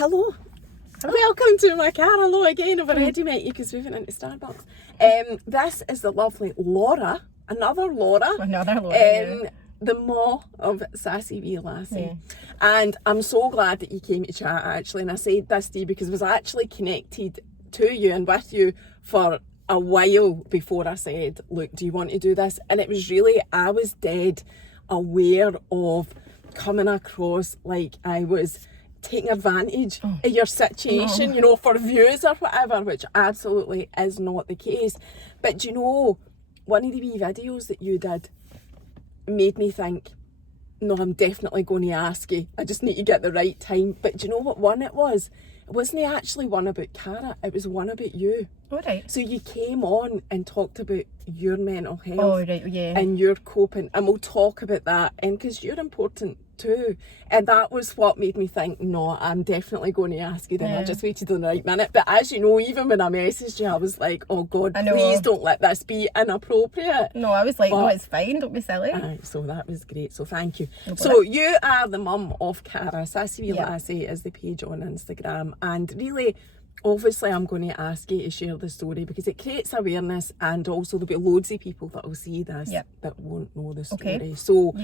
Hello. Welcome to my car. Hello again. I've already met you because we went into Starbucks. This is the lovely Laura. Another Laura. The ma of Sassy Wee Lassie. Yeah. And I'm so glad that you came to chat actually. And I said this to you because I was actually connected to you and with you for a while before I said, look, do you want to do this? And it was really, I was dead aware of coming across like I was taking advantage of your situation, you know, for views or whatever, which absolutely is not the case. But do you know, one of the wee videos that you did made me think, no, I'm definitely going to ask you. I just need to get the right time. But do you know what one it was? It wasn't actually one about Cara, it was one about you. All right. So you came on and talked about your mental health and your coping, and we'll talk about that, and because you're important too. And that was what made me think, no, I'm definitely going to ask you then. I just waited on the right minute. But as you know, even when I messaged you, I was like, oh God, please don't let this be inappropriate. No, I was like, no, it's fine, don't be silly. So that was great, so thank you. So you are the mum of Cara. Sassy Wee Lassie is the page on Instagram, and really, obviously I'm going to ask you to share the story because it creates awareness, and also there'll be loads of people that will see this that won't know the story. So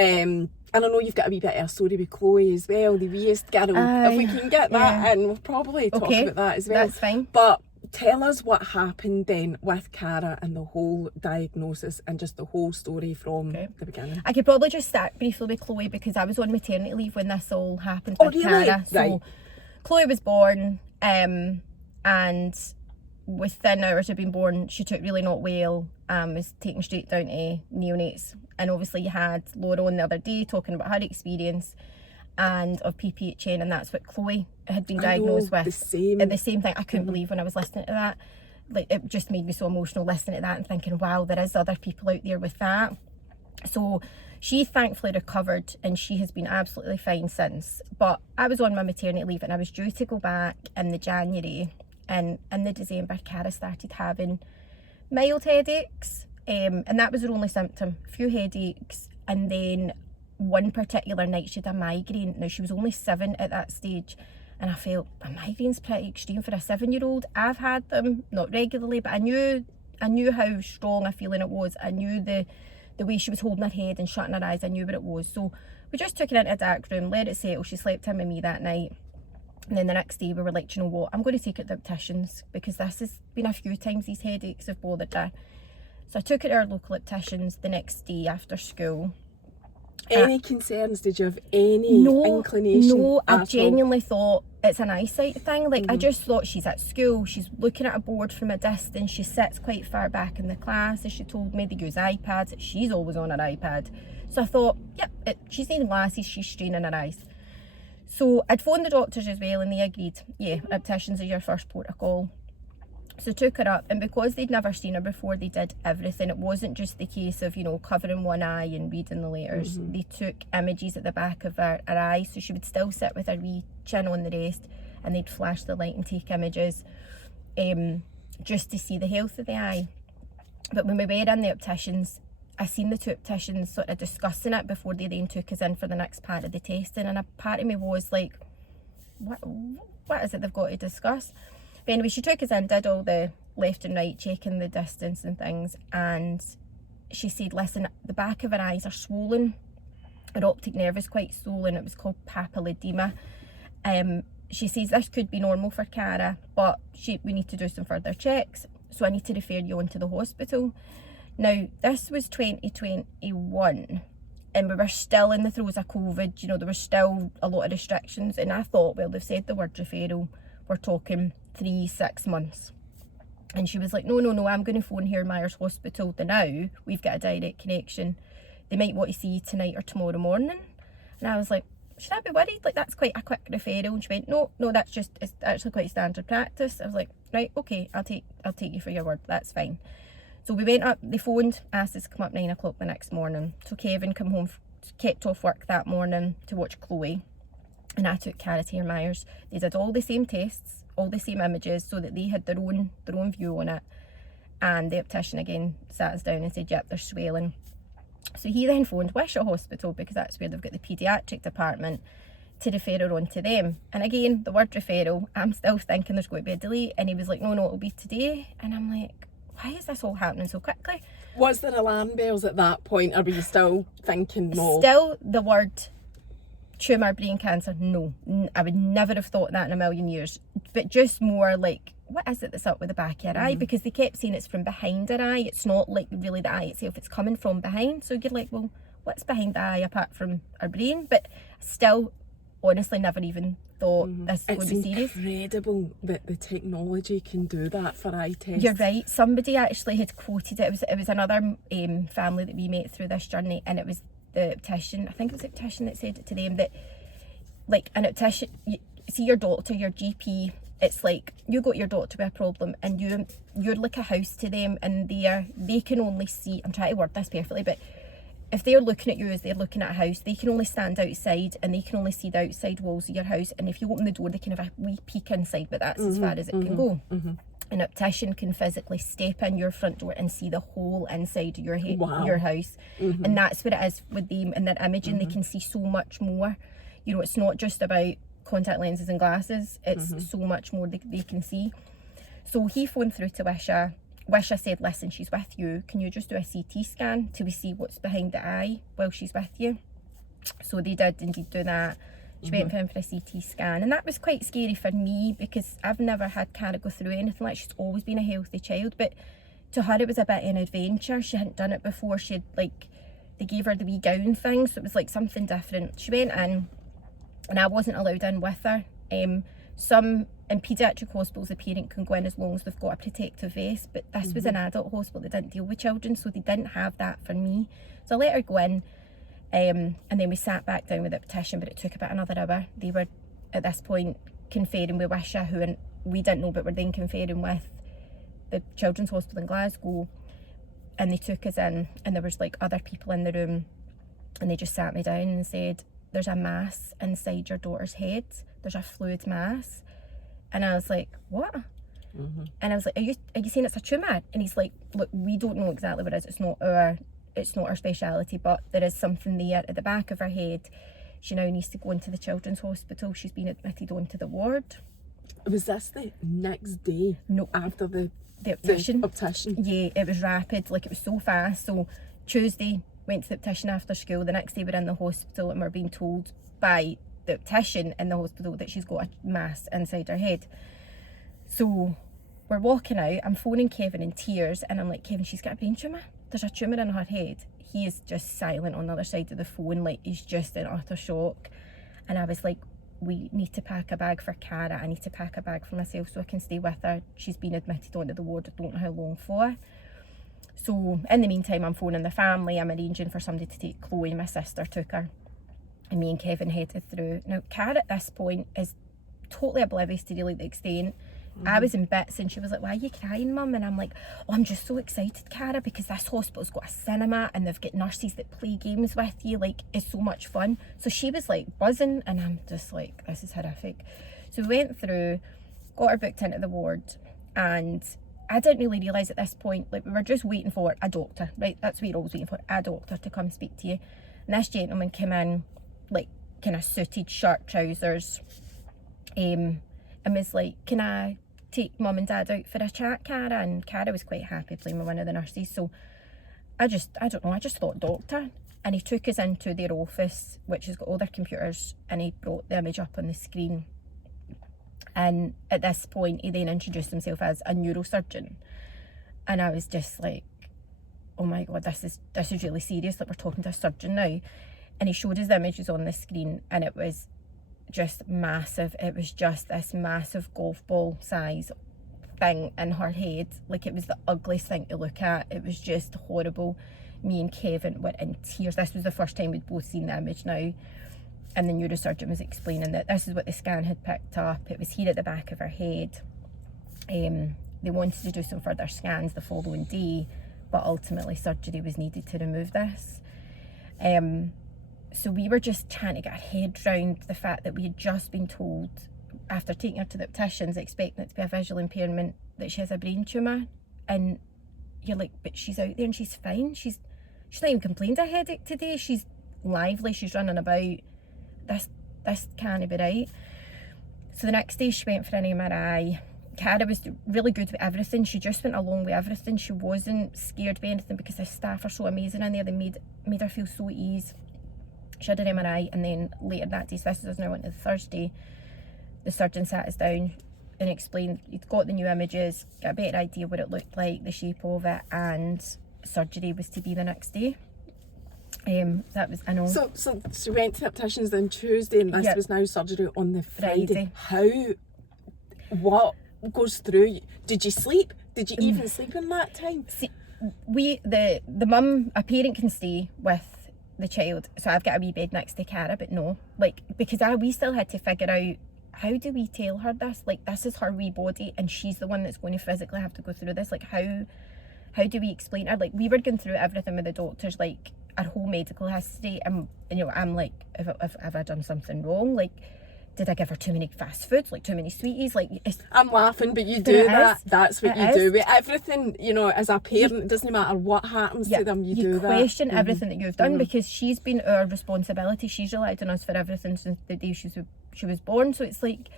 and I know you've got a wee bit of a story with Chloe as well, the weeest girl. If we can get that in, we'll probably talk about that as well. That's fine. But tell us what happened then with Cara and the whole diagnosis and just the whole story from the beginning. I could probably just start briefly with Chloe because I was on maternity leave when this all happened with really? Cara. So Chloe was born and within hours of being born, she took really not well, was taken straight down to neonates. And obviously you had Laura on the other day talking about her experience and of PPHN, and that's what Chloe had been diagnosed with. The same thing. I couldn't believe when I was listening to that. Like, it just made me so emotional listening to that and thinking, wow, there is other people out there with that. So she thankfully recovered and she has been absolutely fine since. But I was on my maternity leave and I was due to go back in the January, and in the December, Cara started having mild headaches. And that was her only symptom, a few headaches, and then one particular night she had a migraine. Now she was only 7 at that stage, and I felt a migraine's pretty extreme for a 7-year-old. I've had them, not regularly, but I knew how strong a feeling it was. I knew the way she was holding her head and shutting her eyes. I knew what it was. So we just took her into a dark room, let it settle. She slept in with me that night. And then the next day we were like, you know what, I'm going to take her to the opticians because this has been a few times these headaches have bothered her. So I took her to our local opticians the next day after school. Any concerns? Did you have any inclination? No, I genuinely thought it's an eyesight thing. Like, I just thought she's at school, she's looking at a board from a distance, she sits quite far back in the class, as she told me. They use iPads, she's always on her iPad. So I thought, she's needing glasses, she's straining her eyes. So I'd phoned the doctors as well and they agreed, opticians are your first port of call. So took her up, and because they'd never seen her before, they did everything. It wasn't just the case of, covering one eye and reading the letters. They took images at the back of her eye, so she would still sit with her wee chin on the rest, and they'd flash the light and take images just to see the health of the eye. But when we were in the opticians, I seen the two opticians sort of discussing it before they then took us in for the next part of the testing, and a part of me was like, what is it they've got to discuss? But anyway, she took us in, did all the left and right, checking the distance and things, and she said, listen, the back of her eyes are swollen, her optic nerve is quite swollen, it was called papilledema. She says this could be normal for Cara, but we need to do some further checks, so I need to refer you on to the hospital. Now, this was 2021, and we were still in the throes of COVID, there were still a lot of restrictions, and I thought, well, they've said the word referral, we're talking 3-6 months. And she was like, no, I'm going to phone here Myers Hospital now. We've got a direct connection. They might want to see you tonight or tomorrow morning. And I was like, should I be worried? Like, that's quite a quick referral. And she went, no, it's actually quite standard practice. I was like, right, okay, I'll take you for your word. That's fine. So we went up, they phoned, asked us to come up 9 o'clock the next morning. So Kevin come home, kept off work that morning to watch Chloe. And I took Cara to her Myers. They did all the same tests, all the same images, so that they had their own view on it. And the optician again sat us down and said, yep, there's swelling. So he then phoned Wishaw Hospital because that's where they've got the paediatric department. to refer her on to them. And again, the word referral, I'm still thinking there's going to be a delay. And he was like, no, it'll be today. And I'm like, why is this all happening so quickly? Was there alarm bells at that point, or were you still thinking no? Still, the word tumour, brain cancer, no. I would never have thought that in a million years. But just more like, what is it that's up with the back of your eye? Because they kept saying it's from behind her eye. It's not like really the eye itself, it's coming from behind. So you're like, well, what's behind the eye apart from our brain? But still, honestly, never even thought this would be serious. It's incredible that the technology can do that for eye tests. You're right. Somebody actually had quoted it. It was another family that we met through this journey, and it was the optician. I think it was the optician that said it to them that, like, an optician, you see your doctor, your GP. It's like you got your doctor with a problem, and you're like a house to them, and they can only see. I'm trying to word this perfectly, but if they're looking at you as they're looking at a house, they can only stand outside and they can only see the outside walls of your house. And if you open the door, they can have a wee peek inside, but that's as far as it can go. An optician can physically step in your front door and see the whole inside of your your house. And that's what it is with them and their imaging. They can see so much more. You know, it's not just about contact lenses and glasses. It's so much more they can see. So he phoned through to Wisha. Wisha said, listen, she's with you. Can you just do a CT scan to see what's behind the eye while she's with you? So they did indeed do that. She went in for a CT scan, and that was quite scary for me because I've never had Cara go through anything like. She's always been a healthy child, but to her it was a bit of an adventure. She hadn't done it before. She had, like, they gave her the wee gown thing, so it was like something different. She went in, and I wasn't allowed in with her. In paediatric hospitals, the parent can go in as long as they've got a protective vest, but this was an adult hospital that didn't deal with children, so they didn't have that for me. So I let her go in, and then we sat back down with the optician, but it took about another hour. They were, at this point, conferring with Wisha, who we didn't know, but were then conferring with the Children's Hospital in Glasgow, and they took us in, and there was like other people in the room, and they just sat me down and said, there's a mass inside your daughter's head. There's a fluid mass. And I was like, what? And I was like, are you saying it's a tumour? And he's like, look, we don't know exactly what it is. It's not our speciality, but there is something there at the back of her head. She now needs to go into the Children's Hospital. She's been admitted onto the ward. Was this the next day? No. After the optician? The optician? Yeah, it was rapid. Like, it was so fast. So Tuesday, went to the optician after school. The next day we're in the hospital and we're being told by the optician in the hospital that she's got a mass inside her head. So we're walking out, I'm phoning Kevin in tears, and I'm like, Kevin, she's got a brain tumour. There's a tumour in her head. He is just silent on the other side of the phone, like he's just in utter shock. And I was like, we need to pack a bag for Cara. I need to pack a bag for myself so I can stay with her. She's been admitted onto the ward, I don't know how long for. So in the meantime, I'm phoning the family. I'm arranging for somebody to take Chloe. My sister took her, and me and Kevin headed through. Now, Cara at this point is totally oblivious to really the extent. I was in bits, and she was like, why are you crying, Mum? And I'm like, oh, I'm just so excited, Cara, because this hospital's got a cinema and they've got nurses that play games with you. Like, it's so much fun. So she was like buzzing, and I'm just like, this is horrific. So we went through, got her booked into the ward, and I didn't really realise at this point, like, we were just waiting for a doctor, right? That's what you're always waiting for, a doctor to come speak to you. And this gentleman came in, like, kind of suited, short trousers, and was like, can I take Mum and Dad out for a chat, Cara? And Cara was quite happy playing with one of the nurses. So I don't know, I just thought doctor. And he took us into their office, which has got all their computers, and he brought the image up on the screen. And at this point, he then introduced himself as a neurosurgeon. And I was just like, oh my God, this is really serious. Like, we're talking to a surgeon now. And he showed us the images on the screen, and it was just massive. It was just this massive golf ball size thing in her head. Like, it was the ugliest thing to look at. It was just horrible. Me and Kevin were in tears. This was the first time we'd both seen the image now. And the neurosurgeon was explaining that this is what the scan had picked up. It was here at the back of her head. They wanted to do some further scans the following day, but ultimately surgery was needed to remove this. So we were just trying to get our head round the fact that we had just been told, after taking her to the opticians, expecting it to be a visual impairment, that she has a brain tumour. And you're like, but she's out there and she's fine. She's not even complained of a headache today. She's lively, she's running about. this can't be right. So the next day she went for an MRI. Cara was really good with everything. She just went along with everything. She wasn't scared by anything because the staff are so amazing in there. They made her feel so easy. She had an MRI, and then later that day, so this is now into the Thursday, the surgeon sat us down and explained he'd got the new images, got a better idea what it looked like, the shape of it, and surgery was to be the next day. That was, I know. So she went to the opticians on Tuesday, and this was now surgery on the Friday. What goes through you? Did you sleep? Did you even sleep in that time? See, the mum, a parent can stay with the child, so I've got a wee bed next to Cara, but no, like, because we still had to figure out, how do we tell her this? Like, this is her wee body, and she's the one that's going to physically have to go through this. Like, how do we explain her? Like, we were going through everything with the doctors, like our whole medical history, and you know, I'm like, have I done something wrong? Like, did I give her too many fast foods, like too many sweeties? Like, I'm laughing, but you do that. That's what you do with everything. You know, as a parent, it doesn't matter what happens to them. You do that. You question everything that you've done, because she's been our responsibility. She's relied on us for everything since the day she was born. So it's like,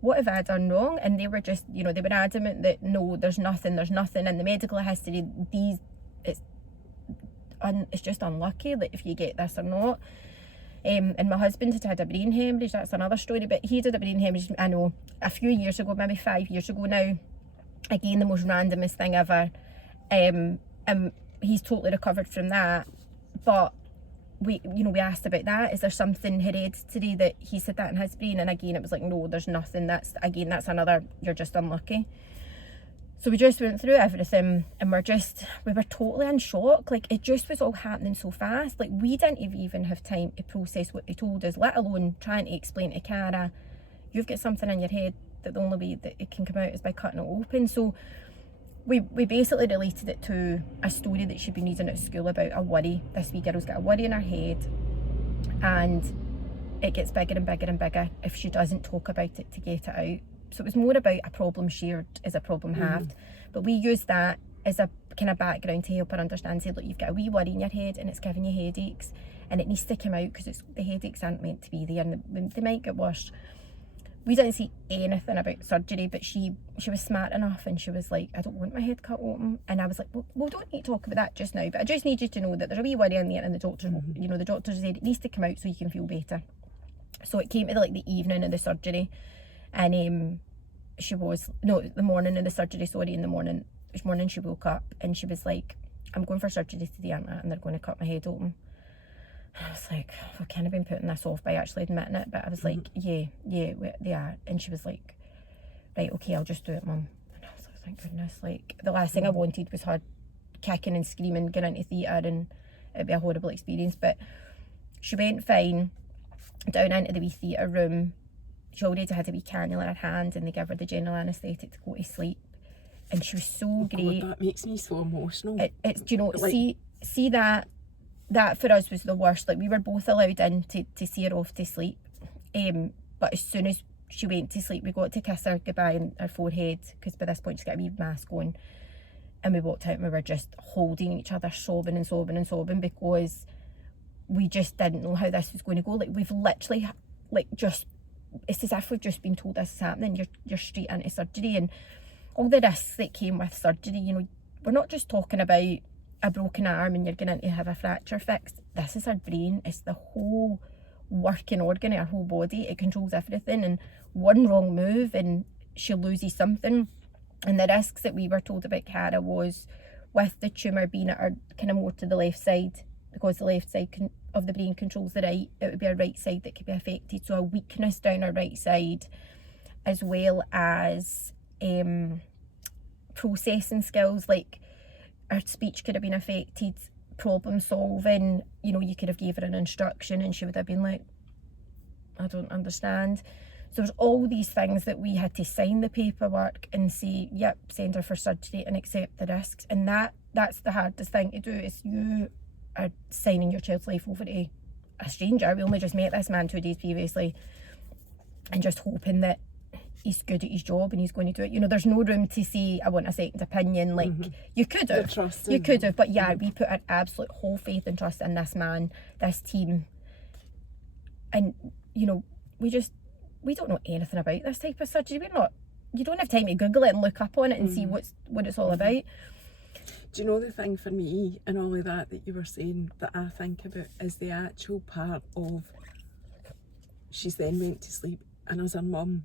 what have I done wrong? And they were just, you know, they were adamant that no, there's nothing. And the medical history, it's just unlucky that if you get this or not. And my husband had a brain hemorrhage. That's another story, but he did a brain hemorrhage, I know, a few years ago, maybe 5 years ago now. Again, the most randomest thing ever. And he's totally recovered from that. But we asked about that. Is there something hereditary that he said that in his brain? And again, it was like, no, there's nothing. That's another, you're just unlucky. So we just went through everything, and we were totally in shock. Like, it just was all happening so fast. Like, we didn't even have time to process what they told us, let alone trying to explain to Cara, you've got something in your head that the only way that it can come out is by cutting it open. So we basically related it to a story that she'd been reading at school about a worry. This wee girl's got a worry in her head, and it gets bigger and bigger and bigger if she doesn't talk about it to get it out. So it was more about a problem shared is a problem halved. But we used that as a kind of background to help her understand, say, look, you've got a wee worry in your head and it's giving you headaches, and it needs to come out because the headaches aren't meant to be there, and they might get worse. We didn't see anything about surgery, but she was smart enough, and she was like, I don't want my head cut open. And I was like, well, we don't need to talk about that just now, but I just need you to know that there's a wee worry in there, and the doctor said it needs to come out so you can feel better. So it came to the evening of the surgery. And the morning of the surgery, in the morning she woke up and she was like, I'm going for surgery today, aren't I? And they're going to cut my head open. And I was like, I've kind of been putting this off by actually admitting it, but I was like, yeah, they are. And she was like, right, okay, I'll just do it, Mum. And I was like, thank goodness. Like, the last thing I wanted was her kicking and screaming, going into theatre, and it'd be a horrible experience. But she went fine down into the wee theatre room. She already had a wee cannula in her hand, and they gave her the general anaesthetic to go to sleep. And she was so great. God, that makes me so emotional. See that for us was the worst. Like, we were both allowed in to see her off to sleep. But as soon as she went to sleep, we got to kiss her goodbye on her forehead, because by this point she's got a wee mask on. And we walked out and we were just holding each other, sobbing and sobbing and sobbing, because we just didn't know how this was going to go. Like, we've literally, it's as if we've just been told this is happening. You're straight into surgery, and all the risks that came with surgery. We're not just talking about a broken arm and you're going to have a fracture fixed. This is her brain. It's the whole working organ of her whole body. It controls everything, and one wrong move and she loses something. And the risks that we were told about Cara was, with the tumour being at her kind of more to the left side, because the left side of the brain controls the right, it would be her right side that could be affected. So a weakness down her right side, as well as processing skills, like her speech could have been affected, problem solving. You could have gave her an instruction and she would have been like, I don't understand. So there's all these things that we had to sign the paperwork and say, yep, send her for surgery and accept the risks. And that's the hardest thing to do, is you are signing your child's life over to a stranger. We only just met this man 2 days previously, and just hoping that he's good at his job and he's going to do it. There's no room to say, I want a second opinion. Like, you could have, but yeah, we put our absolute whole faith and trust in this man, this team. And, we don't know anything about this type of surgery. You don't have time to Google it and look up on it and see what it's all about. Do you know the thing for me and all of that you were saying that I think about is the actual part of she's then went to sleep, and as her mum,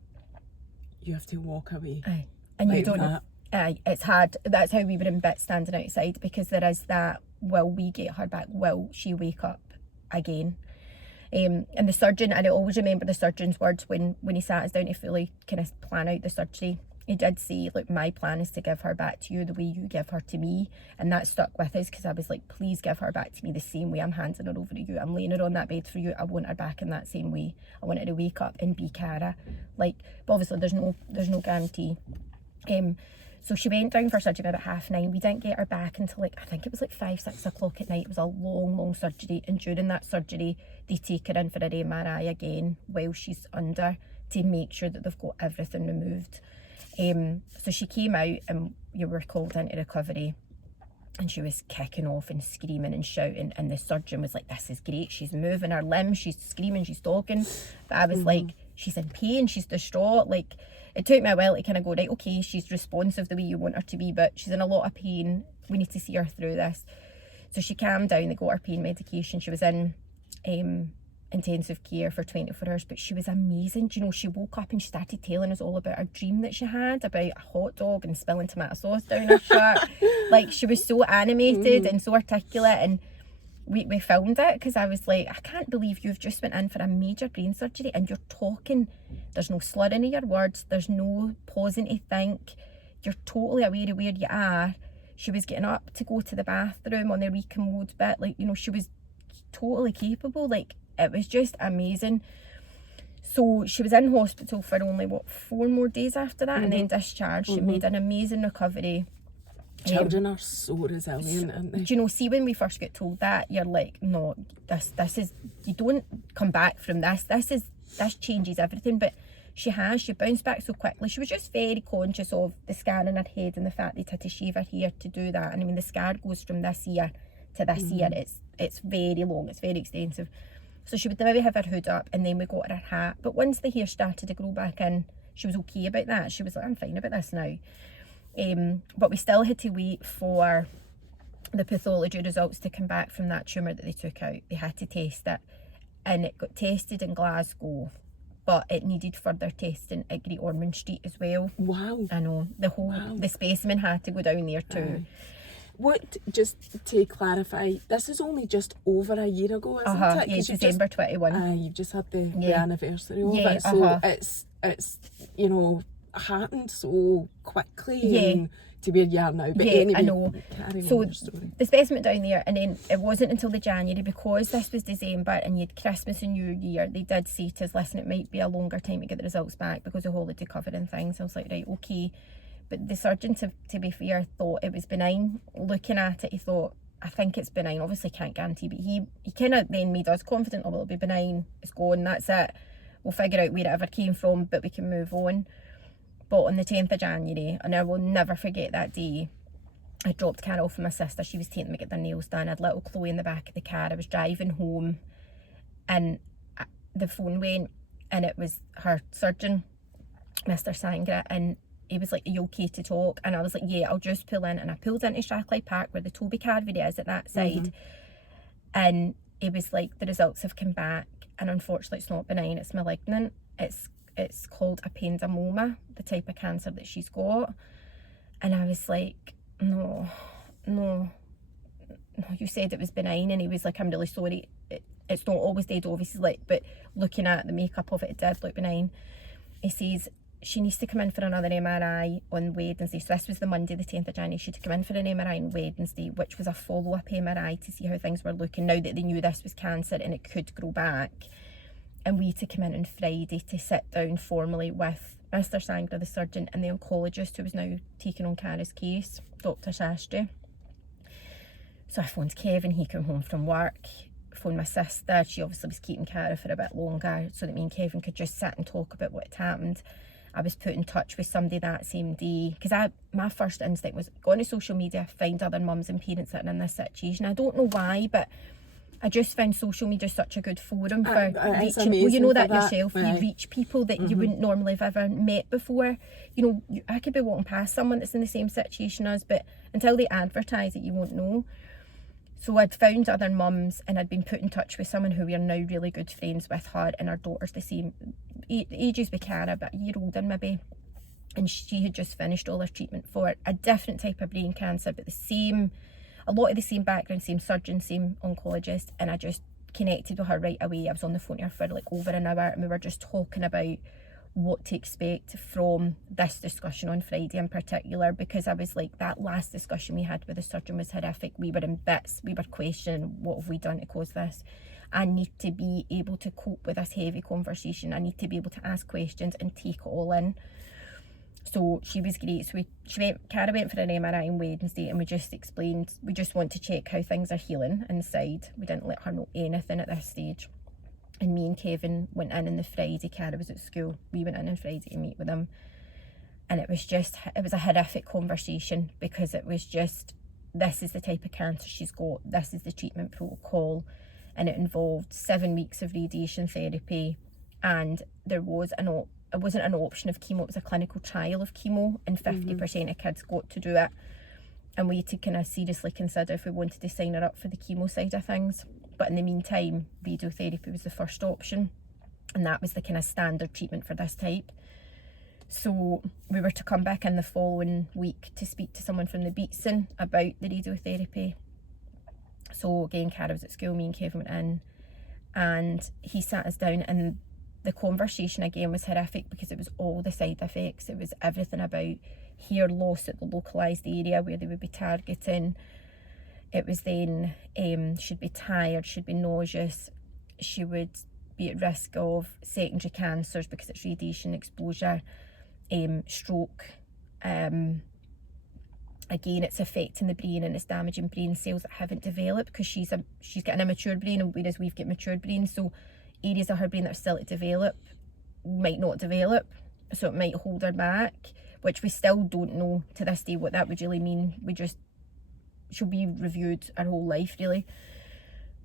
you have to walk away. Aye. And like you don't know. Aye, it's hard. That's how we were in bits standing outside, because there is that, will we get her back? Will she wake up again? And the surgeon, and I always remember the surgeon's words when he sat us down to fully kind of plan out the surgery. He did say, look, my plan is to give her back to you the way you give her to me. And that stuck with us, because I was like, please give her back to me the same way I'm handing her over to you. I'm laying her on that bed for you. I want her back in that same way. I want her to wake up and be Cara. Like, but obviously there's no guarantee. So she went down for surgery about 9:30. We didn't get her back until I think it was 5, 6 o'clock at night. It was a long surgery. And during that surgery, they take her in for an MRI again while she's under, to make sure that they've got everything removed. So she came out and you were called into recovery, and she was kicking off and screaming and shouting, and the surgeon was like, this is great, she's moving her limbs, she's screaming, she's talking. But I was like, she's in pain, she's distraught. Like, it took me a while to kind of go, right, okay, she's responsive the way you want her to be, but she's in a lot of pain, we need to see her through this. So she calmed down, they got her pain medication. She was in intensive care for 24 hours, but she was amazing. Do you know, she woke up and she started telling us all about her dream that she had about a hot dog and spilling tomato sauce down her shirt. Like, she was so animated and so articulate, and we filmed it, because I was like, I can't believe you've just went in for a major brain surgery and you're talking, there's no slurring of your words, there's no pausing to think, you're totally aware of where you are. She was getting up to go to the bathroom on the recommode bit, like, you know, she was totally capable. Like, it was just amazing. So she was in hospital for only 4 more days after that, and then discharged. She made an amazing recovery. Children are so resilient, aren't they? Do you know, see, when we first get told that, you're like, no, this is, you don't come back from this. This changes everything. But she bounced back so quickly. She was just very conscious of the scar in her head and the fact they had to shave her hair to do that. And I mean, the scar goes from this ear to this ear. It's very long, it's very extensive. So she would maybe have her hood up, and then we got her hat. But once the hair started to grow back in, she was okay about that. She was like, I'm fine about this now. But we still had to wait for the pathology results to come back from that tumour that they took out. They had to test it, and it got tested in Glasgow, but it needed further testing at Great Ormond Street as well. Wow. I know. The specimen had to go down there too. What, just to clarify, this is only just over a year ago, isn't it? Yeah, December 21. You've just had the anniversary of it, so it's you know, happened so quickly and to where you are now. But anyway, I know. So the specimen down there, and then it wasn't until the January, because this was December and you had Christmas and New Year, they did say to us, listen, it might be a longer time to get the results back because of holiday cover and things. I was like, right, okay. But the surgeon, to be fair, thought it was benign. Looking at it, he thought, I think it's benign. Obviously can't guarantee, but he kind of then made us confident, oh, well, it'll be benign, it's gone, that's it. We'll figure out where it ever came from, but we can move on. But on the 10th of January, and I will never forget that day, I dropped Cara off with my sister. She was taking them to get their nails done. I had little Chloe in the back of the car. I was driving home, and the phone went, and it was her surgeon, Mr. Sangra, and he was like, are you okay to talk? And I was like, yeah, I'll just pull in. And I pulled into Strathclyde Park, where the Toby Carvery is at that side. And he was like, the results have come back, and unfortunately it's not benign, it's malignant. It's called ependymoma, the type of cancer that she's got. And I was like, no, you said it was benign. And he was like, I'm really sorry, it's not always dead, obviously, like, but looking at the makeup of it, it did look benign. He says she needs to come in for another MRI on Wednesday. So this was the Monday, the 10th of January. She had to come in for an MRI on Wednesday, which was a follow-up MRI to see how things were looking now that they knew this was cancer and it could grow back. And we had to come in on Friday to sit down formally with Mr. Sangra, the surgeon, and the oncologist who was now taking on Cara's case, Dr. Sastry. So I phoned Kevin, he came home from work, phoned my sister. She obviously was keeping Cara for a bit longer so that me and Kevin could just sit and talk about what had happened. I was put in touch with somebody that same day, because my first instinct was go on to social media, find other mums and parents that are in this situation. I don't know why, but I just found social media such a good forum for it's reaching. Well, you know that amazing for yourself. that. You reach people that you wouldn't normally have ever met before. You know, I could be walking past someone that's in the same situation as, but until they advertise it, you won't know. So I'd found other mums, and I'd been put in touch with someone who we are now really good friends with, her and her daughter's the same ages with Cara, but a year older maybe. And she had just finished all her treatment for a different type of brain cancer, but a lot of the same background, same surgeon, same oncologist, and I just connected with her right away. I was on the phone to her for like over an hour, and we were just talking about what to expect from this discussion on Friday in particular, because I was like, that last discussion we had with the surgeon was horrific. We were in bits, we were questioning, what have we done to cause this? I need to be able to cope with this heavy conversation. I need to be able to ask questions and take it all in. So she was great. So Cara went for an MRI on Wednesday, and we just explained, we just want to check how things are healing inside. We didn't let her know anything at this stage. And me and Kevin went in on the Friday. Cara was at school. We went in on Friday to meet with him. And it was a horrific conversation, because it was just, this is the type of cancer she's got. This is the treatment protocol. And it involved 7 weeks of radiation therapy. And it wasn't an option of chemo, it was a clinical trial of chemo, and 50% of kids got to do it. And we had to kind of seriously consider if we wanted to sign her up for the chemo side of things. But in the meantime, radiotherapy was the first option, and that was the kind of standard treatment for this type. So we were to come back in the following week to speak to someone from the Beatson about the radiotherapy. So again, Cara was at school, me and Kevin went in, and he sat us down, and the conversation again was horrific, because it was all the side effects. It was everything about hair loss at the localised area where they would be targeting. It was then she'd be tired, she'd be nauseous, she would be at risk of secondary cancers because it's radiation exposure, stroke. Again, it's affecting the brain, and it's damaging brain cells that haven't developed, because she's got an immature brain, whereas we've got mature brains. So areas of her brain that are still to develop might not develop, so it might hold her back, which we still don't know to this day what that would really mean. She'll be reviewed her whole life really.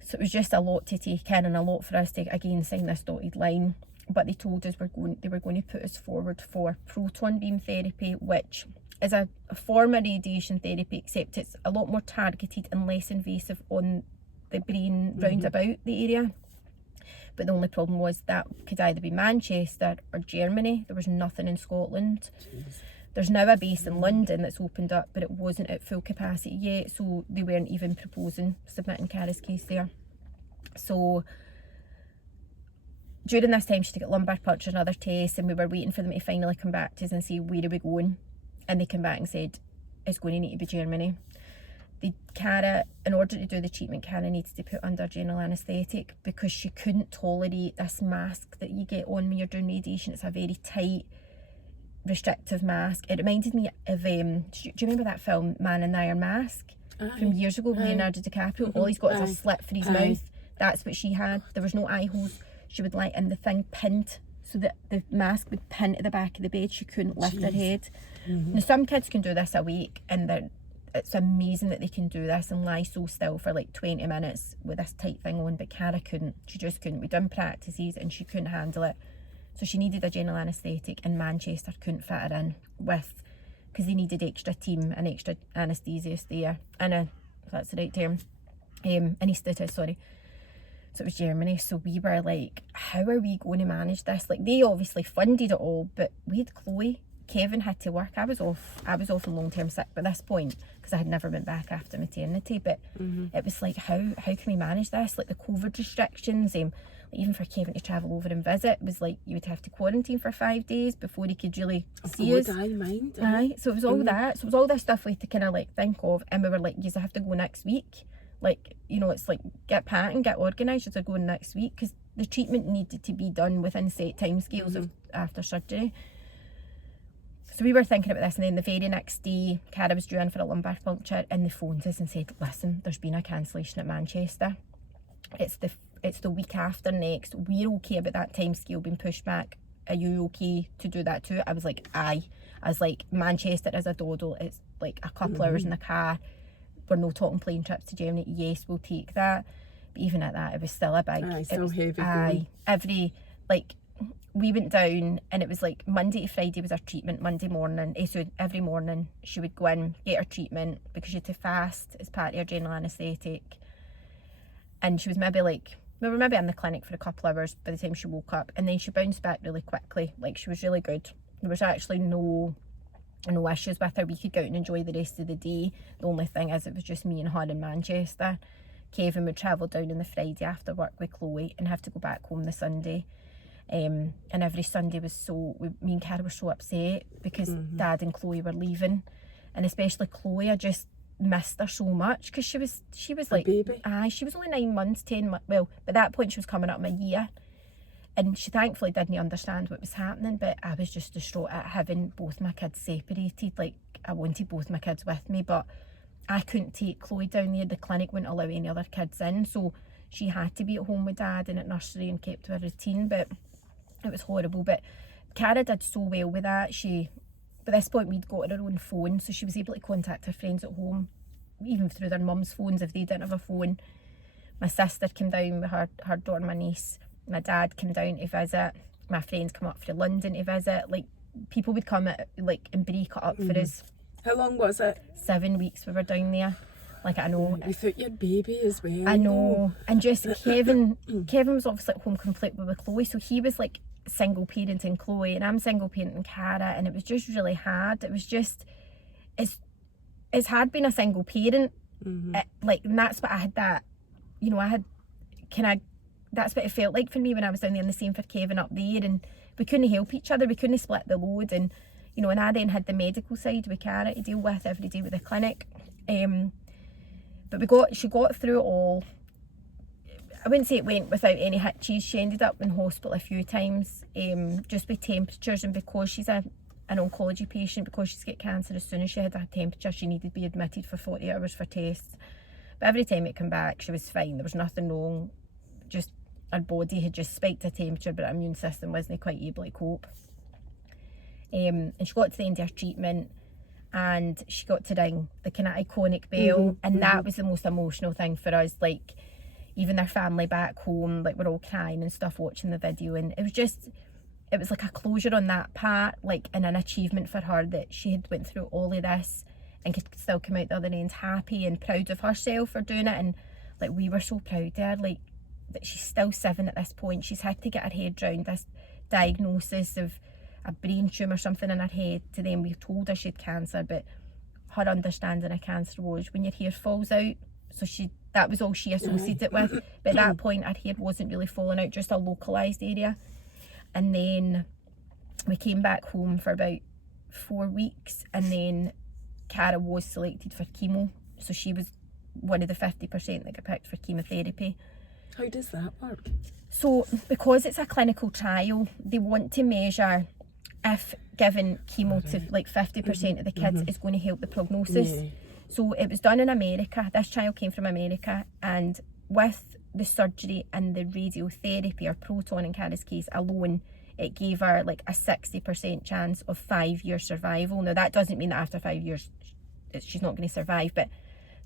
So it was just a lot to take in, and a lot for us to again sign this dotted line. But they told us they were going to put us forward for proton beam therapy, which is a form of radiation therapy, except it's a lot more targeted and less invasive on the brain round about the area. But the only problem was that could either be Manchester or Germany. There was nothing in Scotland. Jeez. There's now a base in London that's opened up, but it wasn't at full capacity yet, so they weren't even proposing submitting Cara's case there. So during this time, she had to get lumbar puncture and other tests, and we were waiting for them to finally come back to us and say, where are we going? And they came back and said, it's going to need to be Germany. Cara, in order to do the treatment, Cara needs to put under general anaesthetic, because she couldn't tolerate this mask that you get on when you're doing radiation. It's a very tight, restrictive mask. It reminded me of, do you remember that film Man in the Iron Mask from years ago with Leonardo DiCaprio? All he's got is a slit for his mouth. That's what she had. There was no eye holes. She would like, and the thing pinned, so that the mask would pin to the back of the bed. She couldn't lift her head. Now some kids can do this awake, and it's amazing that they can do this and lie so still for like 20 minutes with this tight thing on, but Cara couldn't. She just couldn't. We'd done practices and she couldn't handle it. So she needed a general anaesthetic, and Manchester couldn't fit her in because they needed extra team and extra anaesthesiast there, if that's the right term, anaesthetist, sorry. So it was Germany. So we were like, how are we going to manage this? Like, they obviously funded it all, but we had Chloe. Kevin had to work. I was off on long-term sick by this point, because I had never went back after maternity. But it was like, how can we manage this? Like the COVID restrictions, even for Kevin to travel over and visit, was like you would have to quarantine for 5 days before he could really see us. Aye. So it was all that. So it was all this stuff we had to kind of like think of, and we were like, yes, I have to go next week. Like, it's like, get packing, get organised, you're going next week, because the treatment needed to be done within set timescales of after surgery. So we were thinking about this, and then the very next day, Cara was due in for a lumbar puncture, and they phoned us and said, listen, there's been a cancellation at Manchester. It's the week after next. We're okay about that time scale being pushed back. Are you okay to do that too? I was like, aye. I was like, Manchester is a doddle. It's like a couple hours in the car. We're not talking plane trips to Germany. Yes, we'll take that. But even at that, it was still a big... Aye, still heavy going. Every, like, we went down and it was like Monday to Friday was our treatment. Monday morning, so every morning she would go in, get her treatment because she had to fast as part of her general anaesthetic. And she was maybe like, we were maybe in the clinic for a couple of hours by the time she woke up, and then she bounced back really quickly. Like, she was really good. There was actually no issues with her. We could go out and enjoy the rest of the day. The only thing is it was just me and her in Manchester. Kevin would travel down on the Friday after work with Chloe and have to go back home the Sunday. And every Sunday was me and Cara were so upset because Dad and Chloe were leaving, and especially Chloe, I just missed her so much because she was like a baby. She was only 9 months, 10 months. Well, by that point she was coming up a year, and she thankfully didn't understand what was happening. But I was just distraught at having both my kids separated. Like, I wanted both my kids with me, but I couldn't take Chloe down there. The clinic wouldn't allow any other kids in, so she had to be at home with Dad and at nursery and kept to her routine. But it was horrible. But Cara did so well with that. By this point we'd got her own phone, so she was able to contact her friends at home, even through their mum's phones if they didn't have a phone. My sister came down with her daughter and my niece. My dad came down to visit. My friends come up from London to visit. Like, people would come and break it up for us. How long was it? 7 weeks we were down there. Like, I know. Without your baby as well. I know. And just Kevin was obviously at home completely with Chloe, so he was like single parenting Chloe and I'm single parenting Cara, and it was just really hard. It was just, it's hard being a single parent. And that's what I had that's what it felt like for me when I was down there, and the same for Kevin up there, and we couldn't help each other, we couldn't split the load. And and I then had the medical side with Cara to deal with every day with the clinic. But she got through it all. I wouldn't say it went without any hitches. She ended up in hospital a few times, just with temperatures, and because she's an oncology patient, because she's got cancer, as soon as she had a temperature she needed to be admitted for 40 hours for tests. But every time it came back she was fine, there was nothing wrong, just her body had just spiked a temperature, but her immune system wasn't quite able to cope. And she got to the end of her treatment and she got to ring the kind of iconic bell, and that was the most emotional thing for us. Like, even their family back home, like, we're all crying and stuff watching the video, and it was like a closure on that part, like, and an achievement for her that she had went through all of this and could still come out the other end happy and proud of herself for doing it. And like, we were so proud of her, like, that she's still 7 at this point. She's had to get her head around this diagnosis of a brain tumour, something in her head. To them, we told her she had cancer, but her understanding of cancer was when your hair falls out. So that was all she associated it with. But at that point her hair wasn't really falling out, just a localised area. And then we came back home for about 4 weeks, and then Cara was selected for chemo, so she was one of the 50% that got picked for chemotherapy. How does that work? So because it's a clinical trial, they want to measure if giving chemo to like 50% of the kids is going to help the prognosis. So it was done in America. This trial came from America, and with the surgery and the radiotherapy, or Proton in Cara's case alone, it gave her like a 60% chance of 5-year survival. Now that doesn't mean that after 5 years she's not going to survive, but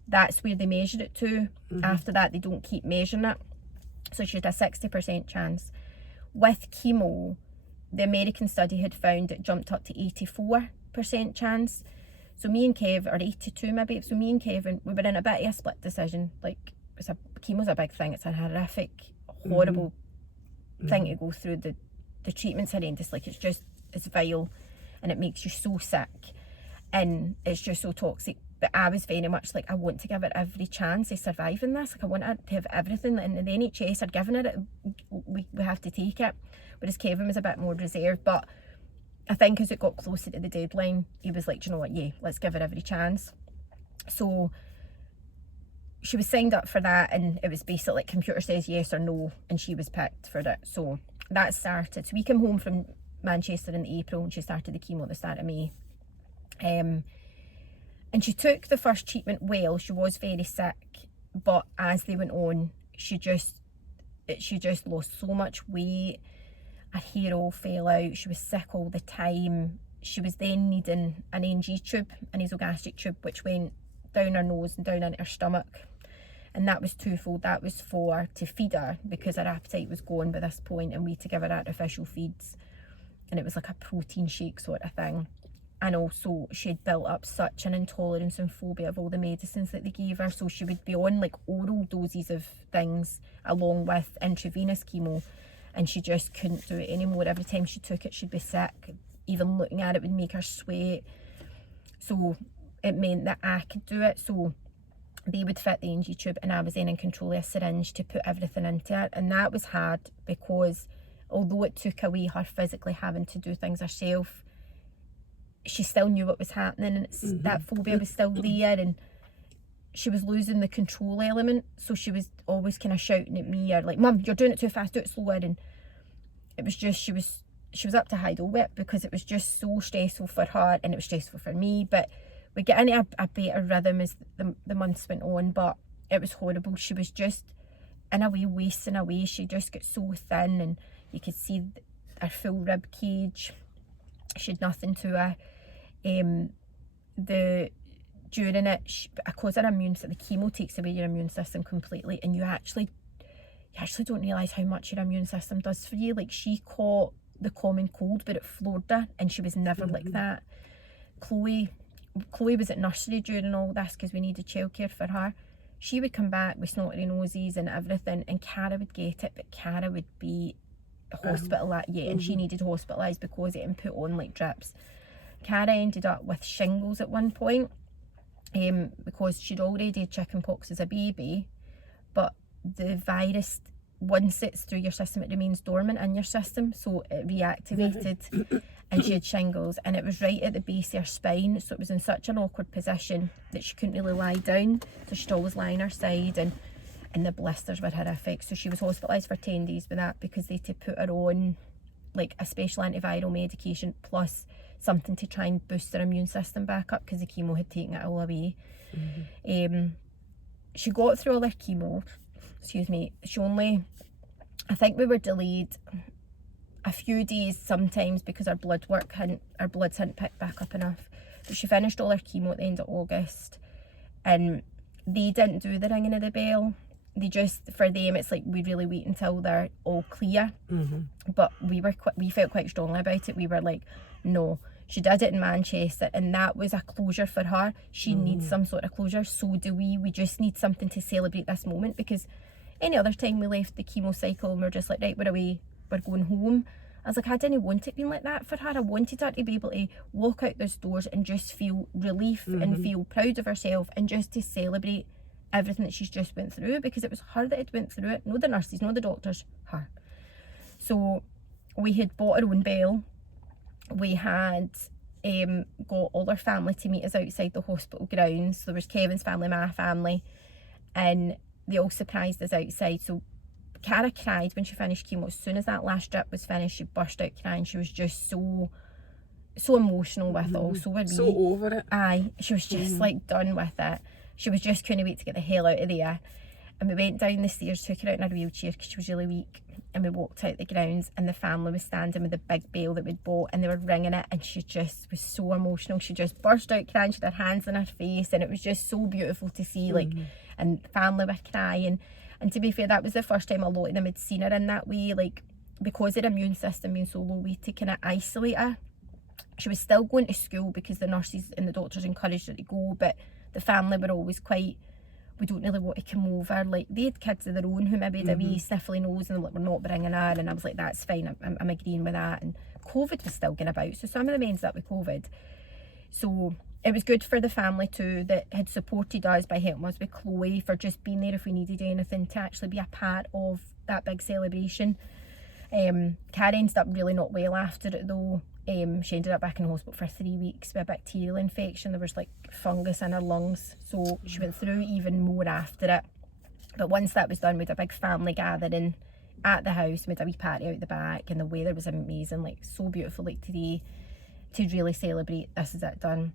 that's where they measured it to. After that they don't keep measuring it. So she had a 60% chance. With chemo, the American study had found it jumped up to 84% chance. So me and Kev, or 82 maybe, so me and Kevin, we were in a bit of a split decision. Like, chemo's a big thing, it's a horrific, horrible thing to go through. The treatment's horrendous, like, it's vile, and it makes you so sick, and it's just so toxic. But I was very much like, I want to give her every chance of surviving this. Like, I want her to have everything, and the NHS are giving her it, we have to take it. Whereas Kevin was a bit more reserved. But I think as it got closer to the deadline, he was like, do you know what, yeah, let's give her every chance. So she was signed up for that, and it was basically like, computer says yes or no, and she was picked for it. So that started. So we came home from Manchester in April, and she started the chemo at the start of May. And she took the first treatment well. She was very sick, but as they went on, she just lost so much weight. Her hair all fell out. She was sick all the time. She was then needing an NG tube, a nasogastric tube, which went down her nose and down into her stomach. And that was twofold. That was to feed her, because her appetite was gone by this point, and we had to give her artificial feeds, and it was like a protein shake sort of thing. And also she had built up such an intolerance and phobia of all the medicines that they gave her, so she would be on like oral doses of things along with intravenous chemo, and she just couldn't do it anymore. Every time she took it, she'd be sick. Even looking at it would make her sweat. So it meant that I could do it. So they would fit the NG tube, and I was then in control of a syringe to put everything into it. And that was hard, because although it took away her physically having to do things herself, she still knew what was happening, and that phobia was still there, and she was losing the control element. So she was always kind of shouting at me, or like, "Mum, you're doing it too fast, do it slower." And it was just, she was up to hide all it, because it was just so stressful for her, and it was stressful for me. But we get into a better rhythm as the months went on, but it was horrible. She was just in a way wasting away. She just got so thin, and you could see her full rib cage. She had nothing to her. During it, because her immune system, the chemo takes away your immune system completely, and you actually don't realise how much your immune system does for you. Like, she caught the common cold, but it floored her, and she was never like that. Chloe was at nursery during all this, because we needed childcare for her. She would come back with snotty noses and everything, and Cara would get it, but Cara would be hospitalised, and she needed hospitalised because it had put on like drips. Cara ended up with shingles at one point, because she'd already had chickenpox as a baby, but the virus, once it's through your system, it remains dormant in your system, so it reactivated, and she had shingles, and it was right at the base of her spine, so it was in such an awkward position that she couldn't really lie down, so she'd always lie on her side, and the blisters were horrific. So she was hospitalised for 10 days with that, because they had to put her on like a special antiviral medication plus something to try and boost her immune system back up, because the chemo had taken it all away. She got through all her chemo, she only, I think we were delayed a few days sometimes because our bloods hadn't picked back up enough, but she finished all her chemo at the end of August, and they didn't do the ringing of the bell. They just, for them, it's like, we really wait until they're all clear. But we felt quite strongly about it. We were like, no. She did it in Manchester, and that was a closure for her. She needs some sort of closure. So do we. We just need something to celebrate this moment, because any other time we left the chemo cycle and we're just like, right, we're away, we're going home. I was like, I didn't want it being like that for her. I wanted her to be able to walk out those doors and just feel relief and feel proud of herself, and just to celebrate everything that she's just went through, because it was her that had went through it, no the nurses, no the doctors, her. So we had bought our own bell. We had got all our family to meet us outside the hospital grounds. So there was Kevin's family, my family, and they all surprised us outside. So Cara cried when she finished chemo. As soon as that last drip was finished, she burst out crying. She was just so emotional with it all. So were we. So over it. Aye, she was just like done with it. She was just couldn't wait to get the hell out of there. And we went down the stairs, took her out in her wheelchair because she was really weak, and we walked out the grounds, and the family was standing with the big bell that we'd bought, and they were ringing it, and she just was so emotional. She just burst out crying. She had her hands in her face, and it was just so beautiful to see, like, and family were crying. And to be fair, that was the first time a lot of them had seen her in that way, like, because her immune system being so low, we had to kind of isolate her. She was still going to school because the nurses and the doctors encouraged her to go, but the family were always quite, we don't really want to come over. Like, they had kids of their own who maybe had a wee sniffly nose, and like, we're not bringing her. And I was like, that's fine, I'm agreeing with that. And COVID was still going about, so some of them ended up with COVID. So it was good for the family too, that had supported us by helping us with Chloe, for just being there if we needed anything, to actually be a part of that big celebration. Cara ended up really not well after it though. She ended up back in hospital for 3 weeks with a bacterial infection. There was like fungus in her lungs, so she went through even more after it. But once that was done, we had a big family gathering at the house. We had a wee party out the back, and the weather was amazing, like so beautiful like today, to really celebrate this is it done.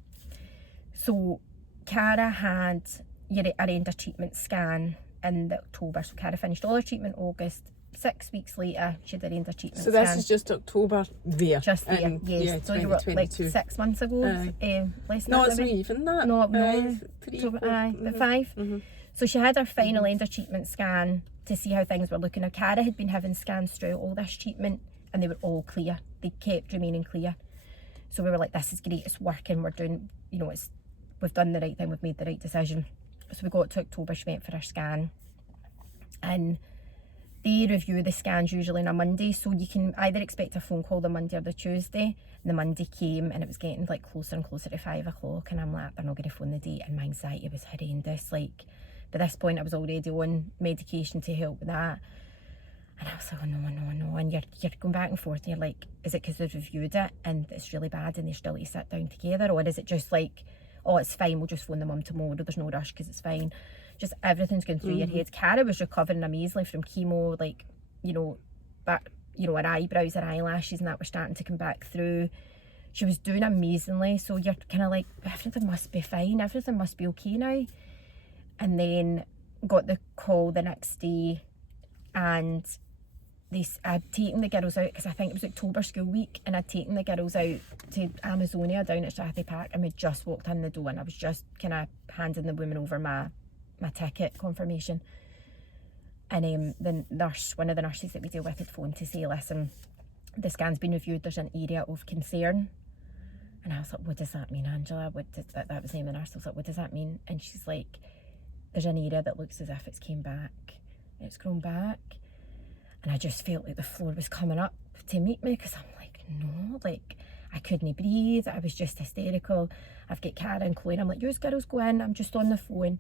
So Cara had her end of treatment scan in October. So Cara finished all her treatment August. 6 weeks later, she had her end of treatment scan. So this is just October there? Just there, yes. Yeah, so you were like 6 months ago? Less than no, that, it's not even that. No, October, but 5. So she had her final end of treatment scan to see how things were looking. Now, Cara had been having scans throughout all this treatment and they were all clear. They kept remaining clear. So we were like, this is great, it's working, we're doing, you know, we've done the right thing, we've made the right decision. So we got to October, she went for her scan. And they review the scans usually on a Monday, so you can either expect a phone call the Monday or the Tuesday. And the Monday came and it was getting like closer and closer to 5 o'clock, and I'm like, they're not going to phone the date, and my anxiety was horrendous. Like, by this point I was already on medication to help with that. And I was like, oh no. And you're going back and forth and you're like, is it because they've reviewed it and it's really bad and they still need to sit down together? Or is it just like, oh, it's fine, we'll just phone the mum tomorrow, there's no rush because it's fine. Just everything's going through your head. Cara was recovering amazingly from chemo, like, you know, back, you know, her eyebrows, her eyelashes and that were starting to come back through. She was doing amazingly. So you're kind of like, everything must be fine, everything must be okay now. And then got the call the next day, and I'd taken the girls out, because I think it was October school week, and I'd taken the girls out to Amazonia down at Strathy Park, and we just walked in the door and I was just kind of handing the woman over my ticket confirmation. And the nurse, one of the nurses that we deal with, had phoned to say, listen, the scan's been reviewed, there's an area of concern. And I was like, what does that mean, Angela? That was the name of the nurse. I was like, what does that mean? And she's like, there's an area that looks as if it's came back, it's grown back. And I just felt like the floor was coming up to meet me, because I'm like, no, like, I couldn't breathe, I was just hysterical. I've got Cara and Chloe and I'm like, you girls go in, I'm just on the phone.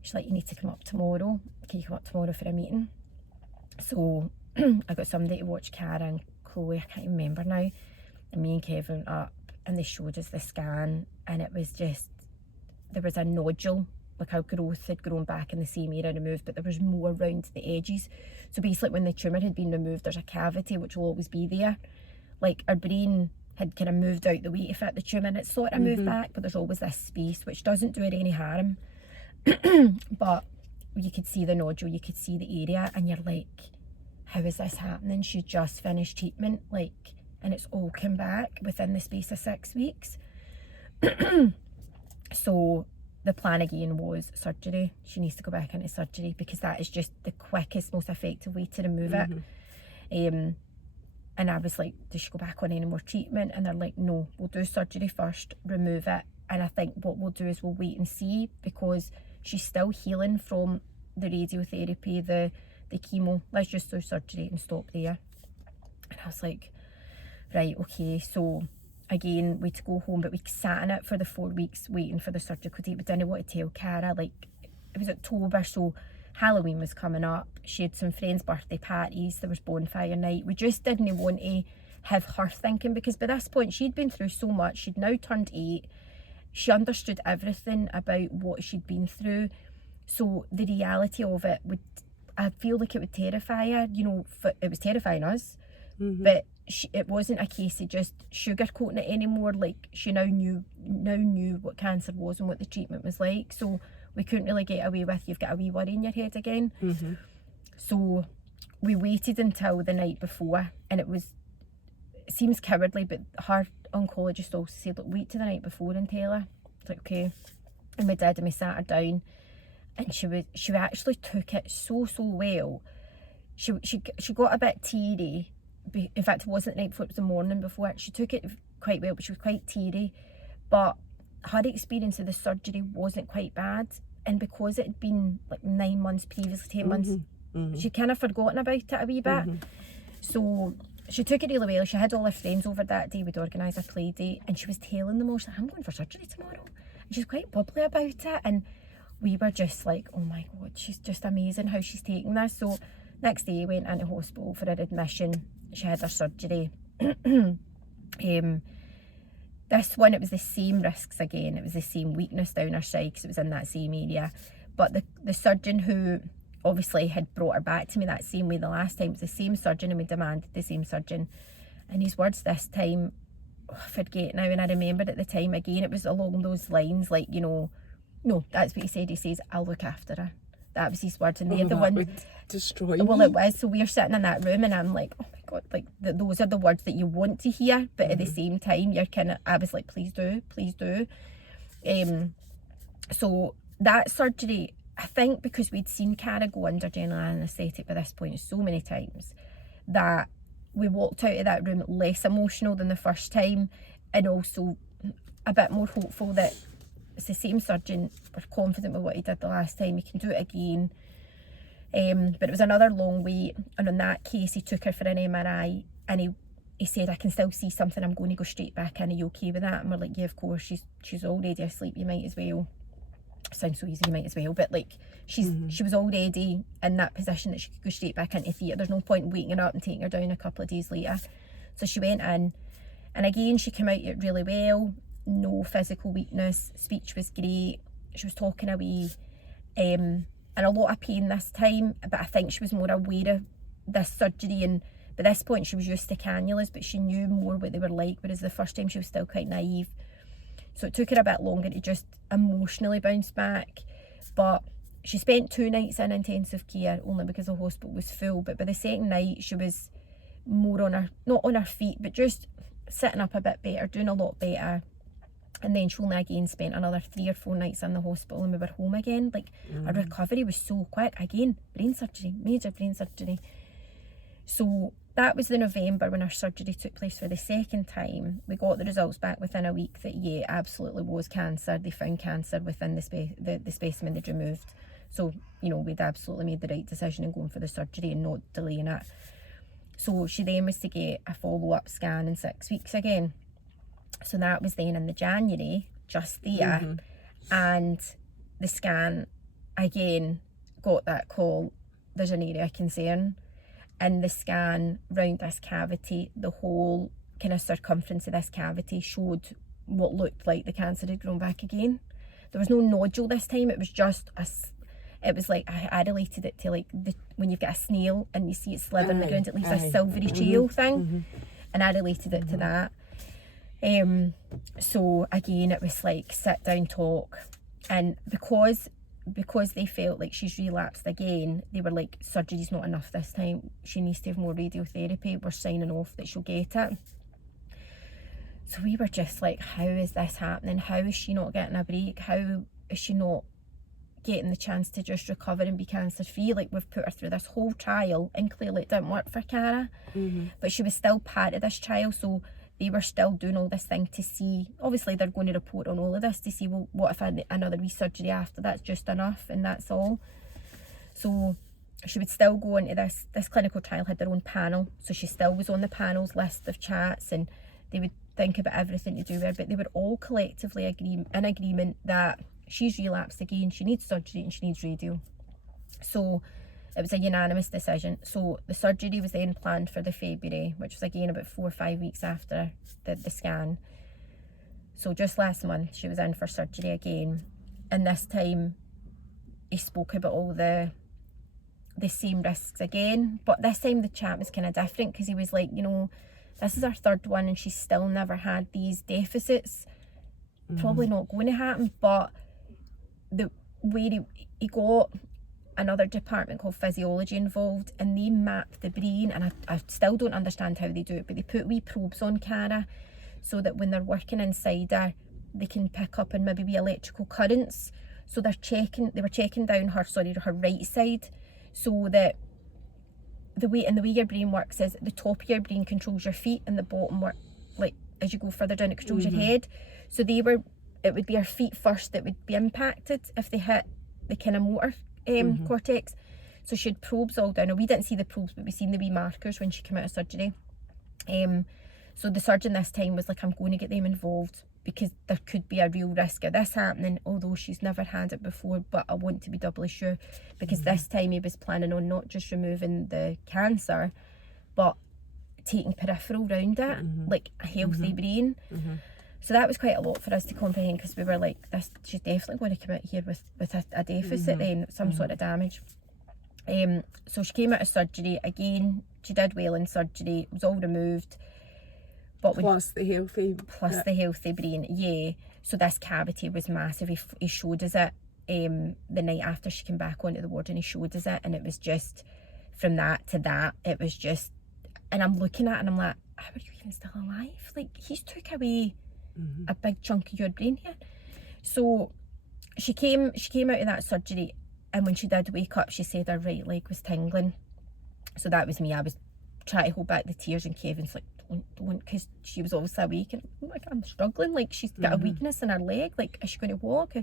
She's like, you need to come up tomorrow, can you come up tomorrow for a meeting? So I got somebody to watch Cara and Chloe, I can't remember now, and me and Kevin went up and they showed us the scan, and it was just, there was a nodule, like how growth had grown back in the same area removed, but there was more around the edges. So basically when the tumour had been removed, there's a cavity which will always be there. Like our brain had kind of moved out the way to fit the tumour, and it's sort of moved back, but there's always this space which doesn't do it any harm. But you could see the nodule, you could see the area, and you're like, how is this happening? She just finished treatment, like, and it's all come back within the space of 6 weeks. So the plan again was surgery. She needs to go back into surgery, because that is just the quickest, most effective way to remove it. And I was like, does she go back on any more treatment? And they're like, no, we'll do surgery first, remove it. And I think what we'll do is we'll wait and see, because she's still healing from the radiotherapy, the chemo. Let's just do surgery and stop there. And I was like, right, okay. So again, we had to go home, but we sat in it for the 4 weeks waiting for the surgical date. We didn't want to tell Cara, like, it was October, so Halloween was coming up. She had some friends' birthday parties, there was bonfire night. We just didn't want to have her thinking, because by this point she'd been through so much. She'd now turned 8. She understood everything about what she'd been through. So the reality of it would, I feel like it would terrify her, you know, it was terrifying us, but it wasn't a case of just sugarcoating it anymore. Like, she now knew what cancer was and what the treatment was like. So we couldn't really get away with, you've got a wee worry in your head again. So we waited until the night before, and it seems cowardly, but her oncologist also said, look, wait till the night before and tell her. It's like, okay. And we did, and we sat her down, and she actually took it so well. She got a bit teary. In fact, it wasn't the night before, it was the morning before. She took it quite well, but she was quite teary. But her experience of the surgery wasn't quite bad, and because it had been like 9 months previously, 10 months, she kind of forgotten about it a wee bit. So she took it really well. She had all her friends over that day. We'd organised a play date, and she was telling them all, she's like, I'm going for surgery tomorrow. And she's quite bubbly about it, and we were just like, oh my god, she's just amazing how she's taking this. So next day, went into hospital for her admission. She had her surgery. This one, it was the same risks again. It was the same weakness down her side, because it was in that same area. But the surgeon who obviously had brought her back to me that same way the last time, was the same surgeon, and we demanded the same surgeon. And his words this time, I forget now, and I remembered at the time again, it was along those lines, like, you know, no, that's what he said. He says, I'll look after her. That was his words, and they're the one would destroy well me. It was. So we're sitting in that room, and I'm like, oh my god, like those are the words that you want to hear, but at the same time you're kind of, I was like, please do. So that surgery, I think because we'd seen Cara go under general anaesthetic by this point so many times, that we walked out of that room less emotional than the first time, and also a bit more hopeful that it's the same surgeon, we're confident with what he did the last time, he can do it again. But it was another long wait, and in that case he took her for an MRI, and he said, I can still see something, I'm going to go straight back in, are you okay with that? And we're like, yeah, of course, she's already asleep, you might as well. Sounds so easy, you might as well, but like she was already in that position that she could go straight back into theatre. There's no point in waking her up and taking her down a couple of days later. So she went in, and again she came out it really well, no physical weakness, speech was great, she was talking away, and a lot of pain this time, but I think she was more aware of this surgery, and by this point she was used to cannulas, but she knew more what they were like, whereas the first time she was still quite naive. So it took her a bit longer to just emotionally bounce back. But she spent 2 nights in intensive care, only because the hospital was full. But by the second night, she was more on her, not on her feet, but just sitting up a bit better, doing a lot better. And then she only again spent another 3 or 4 nights in the hospital, and we were home again. Like, her recovery was so quick. Again, brain surgery, major brain surgery. So that was the November when our surgery took place for the second time. We got the results back within a week that, yeah, absolutely was cancer. They found cancer within the specimen they'd removed. So, you know, we'd absolutely made the right decision in going for the surgery and not delaying it. So she then was to get a follow-up scan in 6 weeks again. So that was then in the January, just there. And the scan, again, got that call, there's an area of concern. In the scan round this cavity, the whole kind of circumference of this cavity showed what looked like the cancer had grown back again. There was no nodule this time, it was just it was like, I related it to like when you've got a snail and you see it slither on the ground, it leaves a silvery trail thing, and I related it to that. So again, it was like sit down, talk, and because they felt like she's relapsed again, they were like, surgery's not enough this time, she needs to have more radiotherapy, we're signing off that she'll get it. So we were just like, how is this happening? How is she not getting a break? How is she not getting the chance to just recover and be cancer free? Like, we've put her through this whole trial, and clearly it didn't work for Cara, but she was still part of this trial, so they were still doing all this thing to see, obviously they're going to report on all of this to see, well, what if another resurgery after that's just enough and that's all. So she would still go into this clinical trial, had their own panel, so she still was on the panel's list of chats, and they would think about everything to do with her, but they were all collectively in agreement that she's relapsed again, she needs surgery and she needs radio. So it was a unanimous decision. So the surgery was then planned for the February, which was again about 4 or 5 weeks after the scan. So just last month she was in for surgery again, and this time he spoke about all the same risks again, but this time the chat was kind of different, because he was like, you know, this is our 3rd one and she's still never had these deficits, probably not going to happen. But the way he got another department called physiology involved, and they mapped the brain, and I still don't understand how they do it, but they put wee probes on Cara so that when they're working inside her, they can pick up and maybe wee electrical currents. So they were checking down her right side, so that the way your brain works is the top of your brain controls your feet, and the bottom work, like as you go further down, it controls your head. So it would be her feet first that would be impacted if they hit the kind of motor cortex. So she had probes all down. Now, we didn't see the probes, but we seen the wee markers when she came out of surgery. So the surgeon this time was like, I'm going to get them involved, because there could be a real risk of this happening, although she's never had it before, but I want to be doubly sure, because this time he was planning on not just removing the cancer, but taking peripheral round it, like a healthy brain. So that was quite a lot for us to comprehend, because we were like, she's definitely going to come out here with a deficit then, some sort of damage. So she came out of surgery again, she did well in surgery, it was all removed. But plus the healthy brain, yeah. So this cavity was massive. He showed us it the night after she came back onto the ward, and he showed us it, and it was just, from that to that, it was just, and I'm looking at it and I'm like, how are you even still alive? Like, he's took away a big chunk of your brain here. So she came out of that surgery, And when she did wake up, she said her right leg was tingling. So that was me. I was trying to hold back the tears, and Kevin's like, don't, because she was obviously awake, and I'm like, I'm struggling, like she's got a weakness in her leg, like is she going to walk?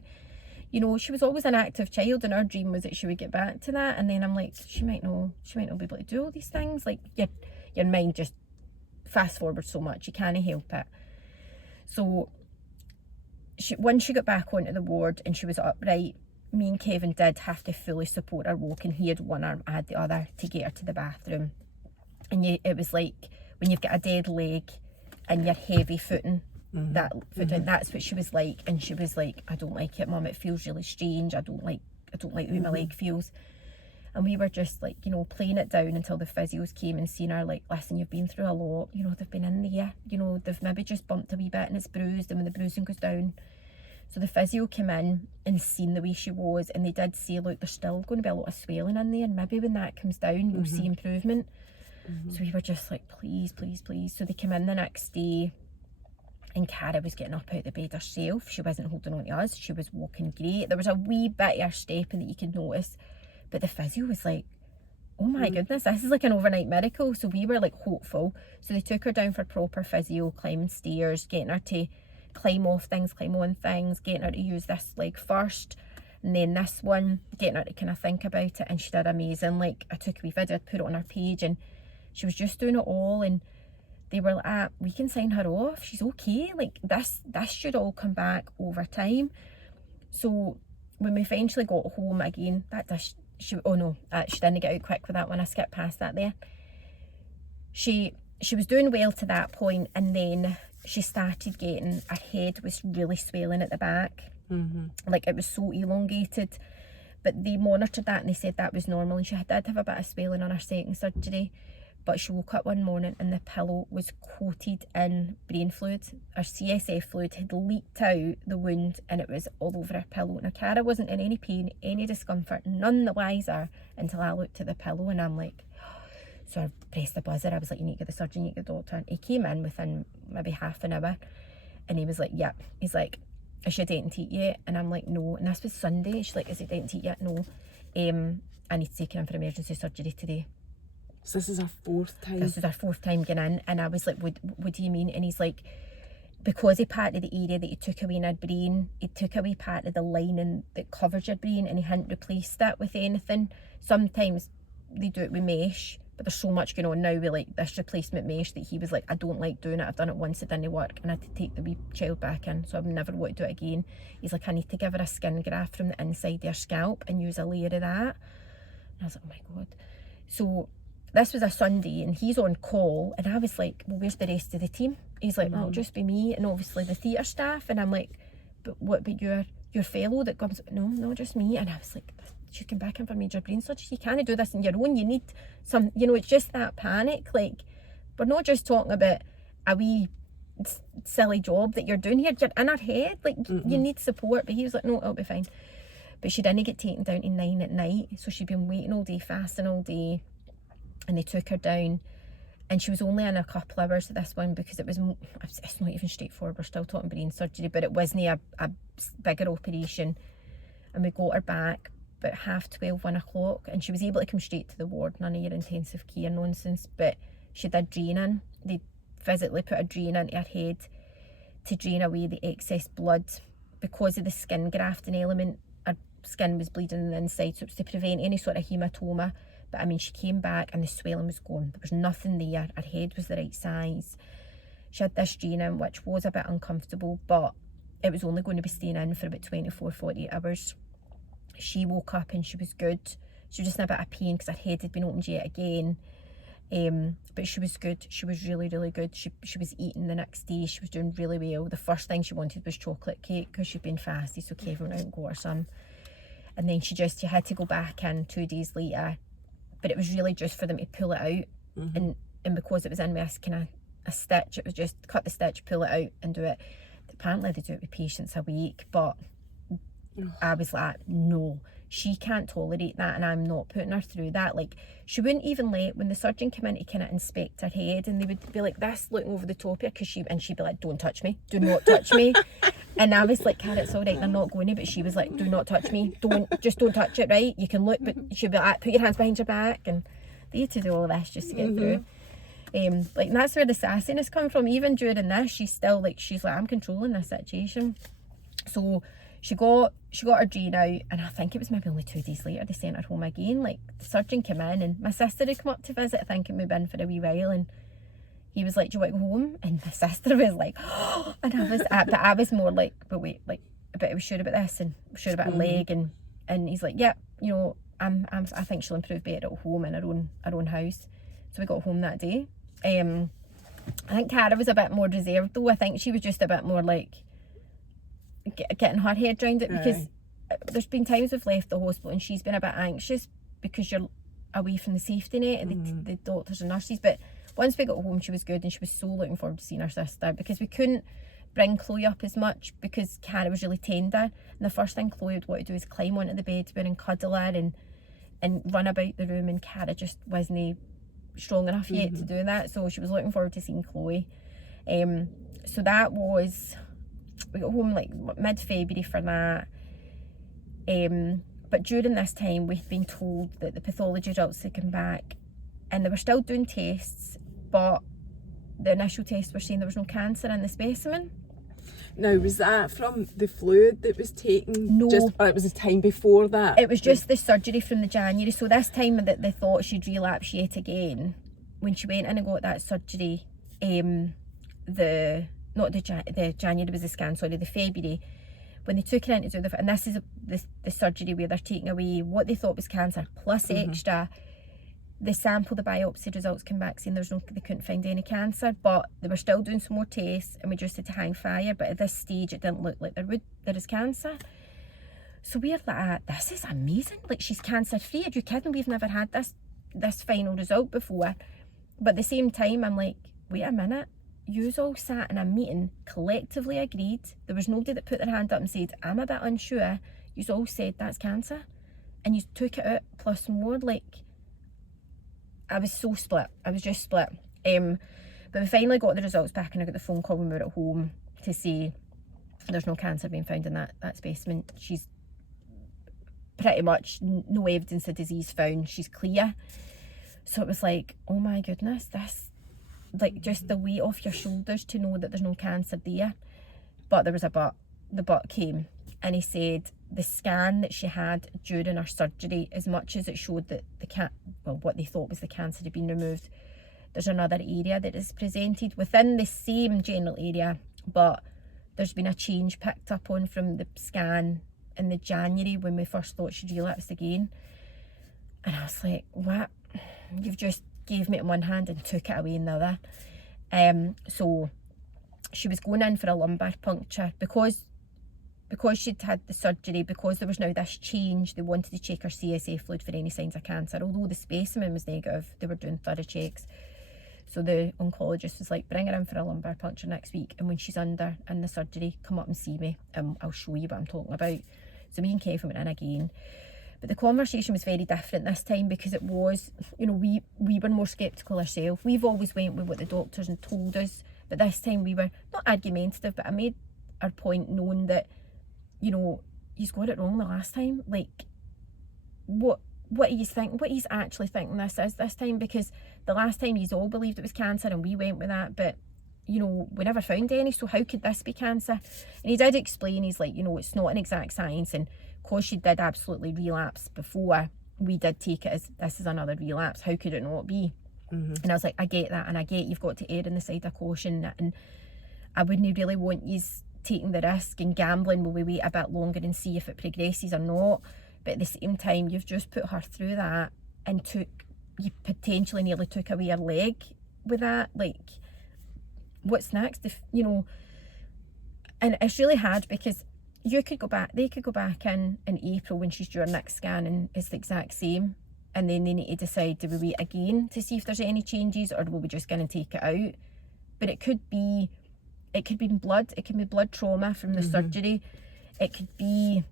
You know, she was always an active child, and our dream was that she would get back to that. And then I'm like, she might not be able to do all these things. Like your mind just fast forward so much, you can't help it. So when she got back onto the ward and she was upright, me and Kevin did have to fully support her walking. He had one arm, I had the other, to get her to the bathroom. And it was like when you've got a dead leg and you're heavy footing, that's what she was like. And she was like, I don't like it, Mum, it feels really strange, I don't like the way my leg feels. And we were just like, you know, playing it down until the physios came and seen her, like, listen, you've been through a lot, you know, they've been in there, you know, they've maybe just bumped a wee bit and it's bruised, and when the bruising goes down. So the physio came in and seen the way she was, and they did say, look, there's still going to be a lot of swelling in there, and maybe when that comes down, you'll see improvement. So we were just like, please, please, please. So they came in the next day, and Cara was getting up out of the bed herself. She wasn't holding on to us. She was walking great. There was a wee bit of her stepping that you could notice, but the physio was like, oh my goodness, this is like an overnight miracle. So we were like hopeful. So they took her down for proper physio, climbing stairs, getting her to climb off things, climb on things, getting her to use this leg first, and then this one, getting her to kind of think about it. And she did amazing. Like, I took a wee video, put it on her page, and she was just doing it all. And they were like, we can sign her off, she's okay, like this should all come back over time. So when we eventually got home again, she didn't get out quick with that one, I skipped past that there. She was doing well to that point, and then she started getting, her head was really swelling at the back, like it was so elongated. But they monitored that and they said that was normal, and she did have a bit of swelling on her second surgery. But she woke up one morning and the pillow was coated in brain fluid. Her CSF fluid had leaked out the wound, and it was all over her pillow. Now, Cara wasn't in any pain, any discomfort, none the wiser until I looked at the pillow, and I'm like, so I pressed the buzzer. I was like, you need to get the surgeon, you need to get the doctor. And he came in within maybe half an hour, and he was like, yep. He's like, is she dent and teat yet? And I'm like, no. And this was Sunday. She's like, is it dent and teat yet? No. I need to take her in for emergency surgery today. So this is our fourth time? This is our fourth time getting in. And I was like, what do you mean? And he's like, because he parted the area that he took away in her brain, he took away part of the lining that covers your brain, and he hadn't replaced that with anything. Sometimes they do it with mesh, but there's so much going on now with like this replacement mesh that he was like, I don't like doing it, I've done it once, it didn't work, and I had to take the wee child back in, so I've never want to do it again. He's like, I need to give her a skin graft from the inside of her scalp and use a layer of that. And I was like, oh my God. So this was a Sunday, and he's on call, and I was like, well, where's the rest of the team? He's like, well, it'll just be me and obviously the theatre staff. And I'm like, but your fellow that comes? No, just me. And I was like, you came back in for major brain surgery, you can't do this on your own, you need some, you know, it's just that panic. Like, we're not just talking about a wee silly job that you're doing here, you're in her head, like you need support. But he was like, no, it'll be fine. But she didn't get taken down to 9 at night, so she'd been waiting all day, fasting all day, and they took her down, and she was only in a couple hours at this one, because it's not even straightforward, we're still talking brain surgery, but it wasn't a bigger operation. And we got her back about 12:30, 1 o'clock, and she was able to come straight to the ward, none of your intensive care nonsense. But she did draining. They physically put a drain into her head to drain away the excess blood. Because of the skin grafting element, her skin was bleeding on the inside, so it was to prevent any sort of hematoma. But I mean, she came back and the swelling was gone, there was nothing there, her head was the right size. She had this draining, which was a bit uncomfortable, but it was only going to be staying in for about 24, 48 hours. She woke up and she was good. She was just in a bit of pain because her head had been opened yet again. But she was good. She was really, really good. She was eating the next day. She was doing really well. The first thing she wanted was chocolate cake because she'd been fasting, so Kevin went out and got her some. And then she had to go back in 2 days later. But it was really just for them to pull it out. And because it was in with a stitch, it was just cut the stitch, pull it out and do it. Apparently they do it with patients a week, but I was like, no, she can't tolerate that, and I'm not putting her through that. Like, she wouldn't even let, when the surgeon came in to kind of inspect her head, and they would be like this, looking over the top of her, and she'd be like, don't touch me, do not touch me. And I was like, Cara, it's all right, they're not going to. But she was like, do not touch me. Don't touch it, right? You can look, but she'll be like, put your hands behind your back. And they had to do all this just to get through. Like, and that's where the sassiness come from. Even during this, she's like, I'm controlling this situation. So she got her drain out, and I think it was maybe only 2 days later they sent her home again. Like, the surgeon came in, and my sister had come up to visit, thinking we'd been for a wee while, and he was like, do you want to go home? And my sister was like, oh, and I was more like, but wait, like, but I was sure about this, and sure about her leg, and he's like, yeah, you know, I think she'll improve better at home in her own house. So we got home that day. I think Cara was a bit more reserved though. I think she was just a bit more like getting her head around it, because there's been times we've left the hospital and she's been a bit anxious because you're away from the safety net and the doctors and nurses. But once we got home, she was good, and she was so looking forward to seeing her sister, because we couldn't bring Chloe up as much because Cara was really tender, and the first thing Chloe would want to do is climb onto the bed and cuddle her and run about the room, and Cara just wasn't strong enough yet to do that. So she was looking forward to seeing Chloe. So that was, we got home like mid-February for that. But during this time we'd been told that the pathology results had come back, and they were still doing tests, but the initial tests were saying there was no cancer in the specimen. Now, was that from the fluid that was taken? No. Or it was the time before that? It was just the surgery from the January. So this time that they thought she'd relapse yet again, when she went in and got that surgery, the January was the scan, sorry, the February, when they took her in to do and this is the surgery where they're taking away what they thought was cancer plus extra. The sample, the biopsy results came back saying they couldn't find any cancer, but they were still doing some more tests, and we just had to hang fire. But at this stage it didn't look like there is cancer. So we're like, this is amazing, like, she's cancer free. Are you kidding? We've never had this final result before. But at the same time I'm like, wait a minute, yous all sat in a meeting, collectively agreed, there was nobody that put their hand up and said, I'm a bit unsure. Yous all said that's cancer, and you took it out plus more. Like, I was so split. I was just split. But we finally got the results back, and I got the phone call when we were at home to say there's no cancer being found in that specimen. She's pretty much no evidence of disease found. She's clear. So it was like, oh my goodness, this, like, just the weight off your shoulders to know that there's no cancer there. But there was a but. The but came, and he said the scan that she had during her surgery, as much as it showed that what they thought was the cancer had been removed, there's another area that is presented within the same general area, but there's been a change picked up on from the scan in the January when we first thought she'd relapsed again. And I was like, what? You've just gave me it in one hand and took it away in the other. So she was going in for a lumbar puncture because she'd had the surgery, because there was now this change. They wanted to check her CSF fluid for any signs of cancer. Although the specimen was negative, they were doing thorough checks. So the oncologist was like, bring her in for a lumbar puncture next week, and when she's under in the surgery, come up and see me and I'll show you what I'm talking about. So me and Kevin went in again. But the conversation was very different this time, because it was, you know, we were more sceptical ourselves. We've always went with what the doctors had told us, but this time we were not argumentative, but I made our point known that, you know, he's got it wrong the last time. Like, what he's actually thinking this is this time, because the last time he's all believed it was cancer and we went with that, but, you know, we never found any, so how could this be cancer? And he did explain, he's like, you know, it's not an exact science, and because she did absolutely relapse before, we did take it as this is another relapse, how could it not be? And I was like, I get that, and I get you've got to err on the side of caution, and I wouldn't really want you taking the risk and gambling, will we wait a bit longer and see if it progresses or not? But at the same time, you've just put her through that, and you potentially nearly took away her leg with that. Like, what's next? If, you know, and it's really hard, because they could go back in April when she's due her next scan, and it's the exact same, and then they need to decide, do we wait again to see if there's any changes, or will we just go and take it out? But it could be blood, it can be blood trauma from the surgery, it could be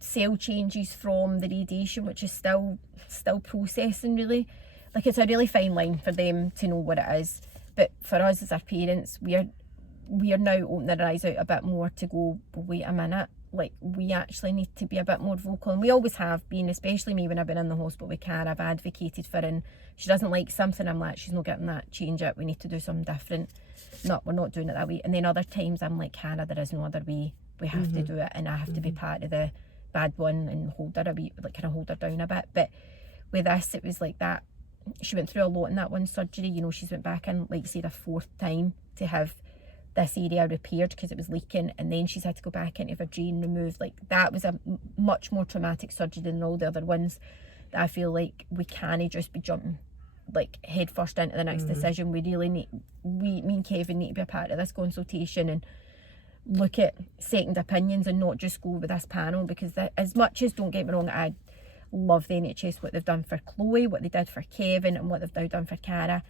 cell changes from the radiation, which is still processing, really. Like, it's a really fine line for them to know what it is, but for us as our parents, we're we are now opening our eyes out a bit more to go, but wait a minute, like we actually need to be a bit more vocal, and we always have been, especially me when I've been in the hospital with Cara. I've advocated for, and she doesn't like something, I'm like, she's not getting that, change it, we need to do something different. No, we're not doing it that way. And then other times I'm like, Cara, there is no other way, we have to do it, and I have to be part of the bad one and hold her a wee, like kind of hold her down a bit. But with this, it was like that, she went through a lot in that one surgery, you know, she's went back in, like say, the 4th time to have this area repaired because it was leaking, and then she's had to go back into her drain removed. Like that was a much more traumatic surgery than all the other ones, that I feel like we can't just be jumping like head first into the next decision. We really need, me and Kevin need to be a part of this consultation and look at second opinions and not just go with this panel, because as much as, don't get me wrong, I love the NHS, what they've done for Chloe, what they did for Kevin, and what they've now done for Cara.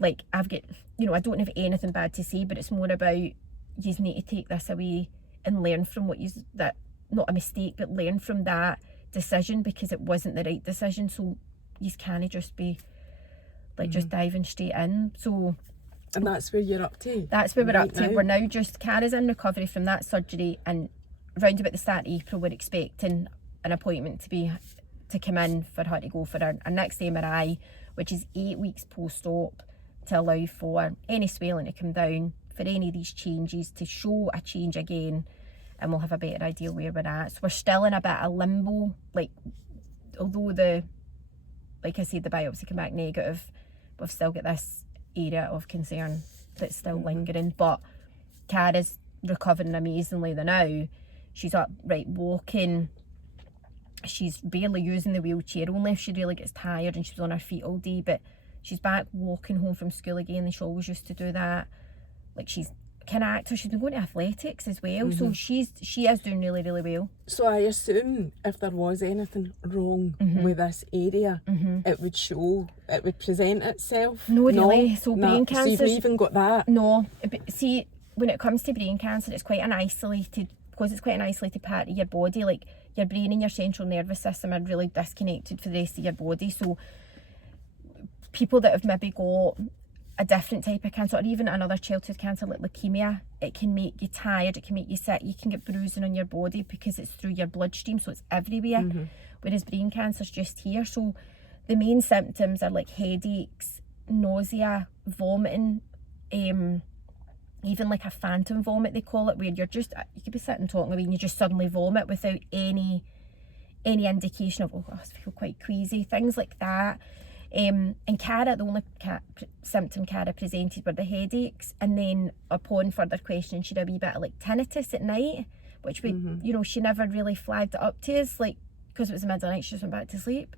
Like, I've got, you know, I don't have anything bad to say, but it's more about, you need to take this away and learn from what that, not a mistake, but learn from that decision, because it wasn't the right decision. So you can't just be like just diving straight in. So, and that's where you're up to. That's where we're right up to. now. We're now just, Cara's in recovery from that surgery, and round about the start of April we're expecting an appointment to come in for her to go for our next MRI, which is 8 weeks post-op, to allow for any swelling to come down, for any of these changes to show a change again, and we'll have a better idea where we're at. So we're still in a bit of limbo, like, although like I said, the biopsy came back negative, we've still got this area of concern that's still lingering. But Cara's recovering amazingly now. She's upright walking, she's barely using the wheelchair, only if she really gets tired and she's on her feet all day, but she's back walking home from school again, and she always used to do that. Like, she's kind of active, she's been going to athletics as well, so she is doing really, really well. So I assume if there was anything wrong with this area, it would show, it would present itself. No, really. So brain So cancer. you've even got that. No, see, when it comes to brain cancer, it's quite an isolated part of your body. Like, your brain and your central nervous system are really disconnected for the rest of your body. So people that have maybe got a different type of cancer, or even another childhood cancer like leukemia, it can make you tired, it can make you sick, you can get bruising on your body because it's through your bloodstream, so it's everywhere. Whereas brain cancer's just here. So the main symptoms are like headaches, nausea, vomiting, even like a phantom vomit they call it, where you could be sitting talking away and you just suddenly vomit without any indication of, oh, I feel quite queasy, things like that. And Cara, the only symptom Cara presented were the headaches, and then upon further questioning she had a wee bit of like tinnitus at night, which we, you know, she never really flagged it up to us, like, because it was the middle of the night, she just went back to sleep.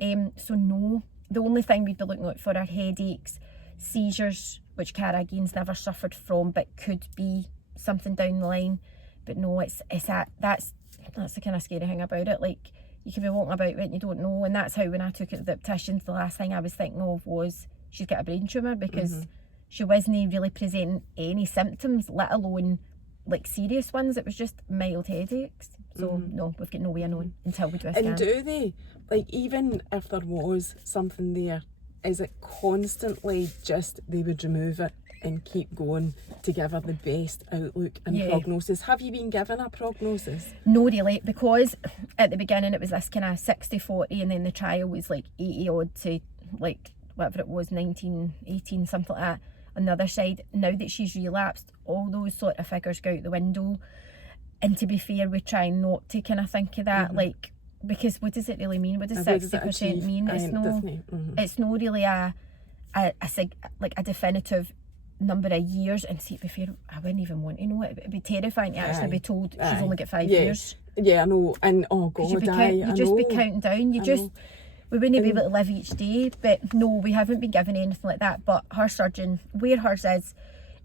So no, the only thing we'd be looking out for are headaches, seizures, which Cara again's never suffered from, but could be something down the line. But no, that's the kind of scary thing about it. Like, you can be walking about it and you don't know, and that's how, when I took it to the opticians, the last thing I was thinking of was she's got a brain tumour, because she wasn't really presenting any symptoms, let alone like serious ones. It was just mild headaches. So no, we've got no way of knowing until we do a scan. And do they, like, even if there was something there, is it constantly just they would remove it and keep going to give her the best outlook and prognosis? Have you been given a prognosis? No, really, because at the beginning it was this kind of 60-40, and then the trial was like 80 odd to like whatever it was, 19, 18, something like that on the other side. Now that she's relapsed, all those sort of figures go out the window. And to be fair, we try not to kind of think of that, like, because what does it really mean? What does 60% mean? It's not really a definitive number of years. And see, to be fair, I wouldn't even want to know it. It'd be terrifying to actually be told she's only got 5 years. Yeah, I know. And oh god, you just be counting down. We wouldn't be able to live each day. But no, we haven't been given anything like that. But her surgeon, where hers is,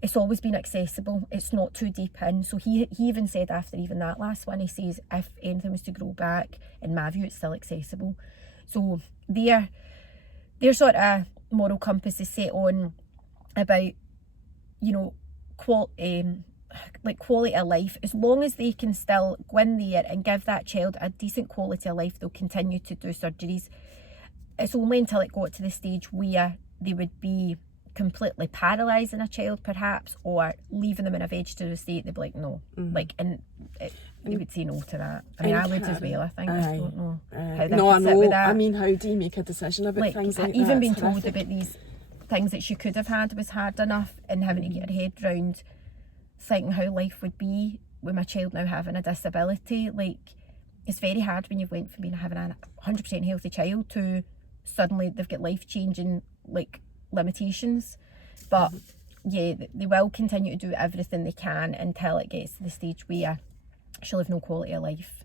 it's always been accessible. It's not too deep in. So he even said after even that last one, he says if anything was to grow back, in my view, it's still accessible. So their sort of moral compass is set on about, you know, quality of life. As long as they can still go in there and give that child a decent quality of life, they'll continue to do surgeries. It's only until it got to the stage where they would be completely paralysing a child perhaps, or leaving them in a vegetative state, they'd be like, no. Like, and they would say no to that. I mean, I would as well, I think. I don't know how they No, I sit know. with that. I mean, how do you make a decision about things like that? Even being It's told horrific. about these things that she could have had was hard enough, and having to get her head round thinking how life would be with my child now having a disability. Like, it's very hard when you've went from having a 100% healthy child to suddenly they've got life-changing like limitations. But yeah, they will continue to do everything they can until it gets to the stage where she'll have no quality of life.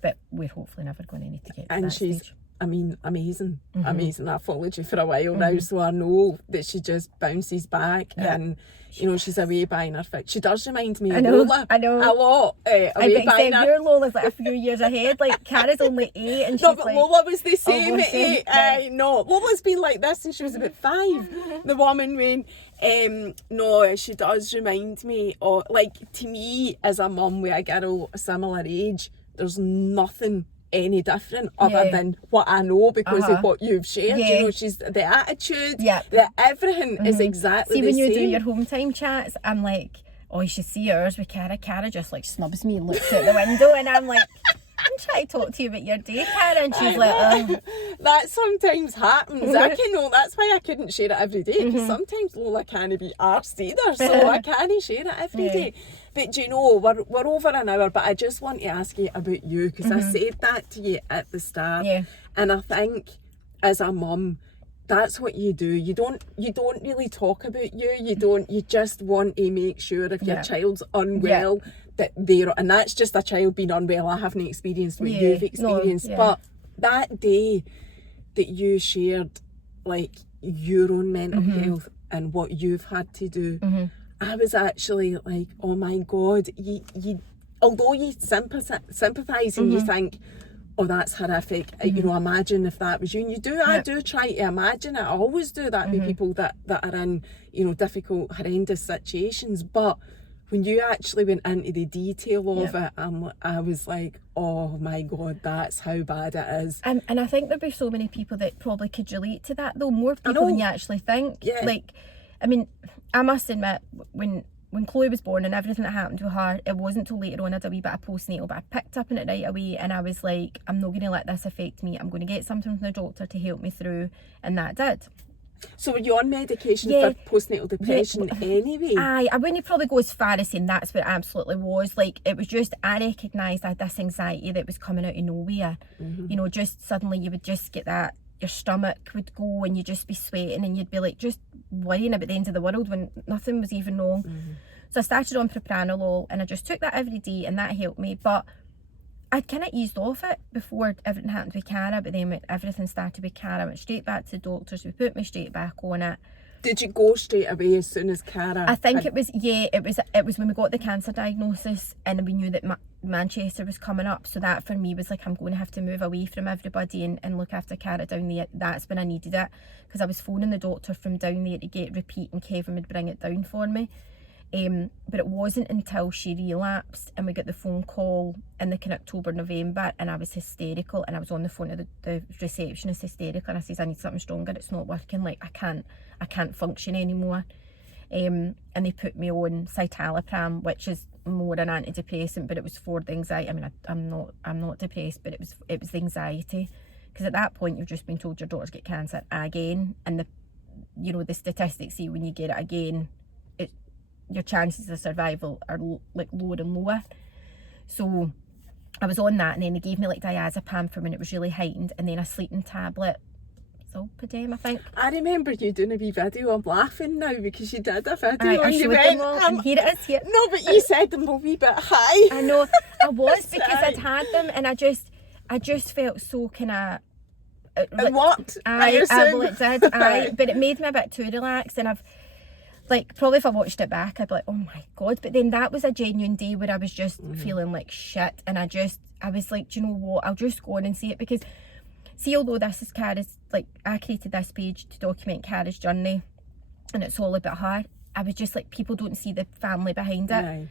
But we're hopefully never going to need to get to And that she's, stage. I mean, amazing. I've followed you for a while now, so I know that she just bounces back and, you know, she's away buying her fix. She does remind me of Lola I know. a lot. Away buying her... your Lola's like a few years ahead. Like, Cara's only 8 and she's No, but like... Lola was the same was at she? 8. Right. No, Lola's been like this since she was about 5. The woman when... no, she does remind me of... Like, to me, as a mum with a girl a similar age, there's nothing any different other than what I know because of what you've shared. You know, she's the attitude, the everything is exactly the same. See, when you do your home time chats, I'm like, oh, you should see ours with Cara. Cara just like snubs me and looks out the window, and I'm like, I'm trying to talk to you about your day, Cara, and she's like, oh. That sometimes happens. I can know that's why I couldn't share it every day, because sometimes Lola can't be arsed either, so I can't share it every day. But do you know, we're over an hour, but I just want to ask you about you, because I said that to you at the start, and I think as a mum, that's what you do. You don't really talk about you just want to make sure if your child's unwell that and that's just a child being unwell. I haven't experienced what you've experienced, but that day that you shared like your own mental health and what you've had to do, I was actually like, oh my God, you although you sympathise and you think, oh, that's horrific, you know, imagine if that was you, and you do, I do try to imagine it, I always do that with people that are in, you know, difficult, horrendous situations, but when you actually went into the detail of it, I was like, oh my God, that's how bad it is. And I think there'd be so many people that probably could relate to that, though, more people than you actually think. Like, I mean, I must admit, when Chloe was born and everything that happened to her, it wasn't till later on I had a wee bit of postnatal, but I picked up on it right away, and I was like, I'm not going to let this affect me. I'm going to get something from the doctor to help me through, and that did. So were you on medication for postnatal depression anyway? I wouldn't probably go as far as saying that's what it absolutely was. Like, it was just, I recognised I had this anxiety that was coming out of nowhere. You know, just suddenly you would just get that, your stomach would go and you'd just be sweating and you'd be like just worrying about the end of the world when nothing was even wrong. So I started on propranolol and I just took that every day, and that helped me. But I'd kind of eased off it before everything happened with Cara, but then when everything started with Cara, I went straight back to the doctors, we put me straight back on it. Did you go straight away as soon as Cara? I think it was when we got the cancer diagnosis and we knew that Manchester was coming up, so that for me was like, I'm going to have to move away from everybody and look after Cara down there. That's when I needed it, because I was phoning the doctor from down there to get repeat, and Kevin would bring it down for me. But it wasn't until she relapsed and we got the phone call in the kind of October, November, and I was hysterical, and I was on the phone to the receptionist hysterical, and I says, I need something stronger, it's not working, like I can't function anymore. And they put me on citalopram, which is more an antidepressant, but it was for the anxiety. I mean, I'm not depressed, but it was the anxiety, because at that point you've just been told your daughter's got cancer again, and the statistics say when you get it again, your chances of survival are like lower and lower. So I was on that, and then they gave me like diazepam for when it was really heightened, and then a sleeping tablet, Zolpidem, I think. I remember you doing a wee video. I'm laughing now because you did a video and you went, went, and here it is here. No, but you said them a wee bit high. I know, I was because I'd had them, and I just felt so kind of. It worked. Well, it did. But it made me a bit too relaxed, and I've. Like, probably if I watched it back, I'd be like, oh my God. But then that was a genuine day where I was just feeling like shit. And I was like, do you know what? I'll just go on and see it. Because, see, although this is Cara's, like, I created this page to document Cara's journey, and it's all about her, I was just like, people don't see the family behind it.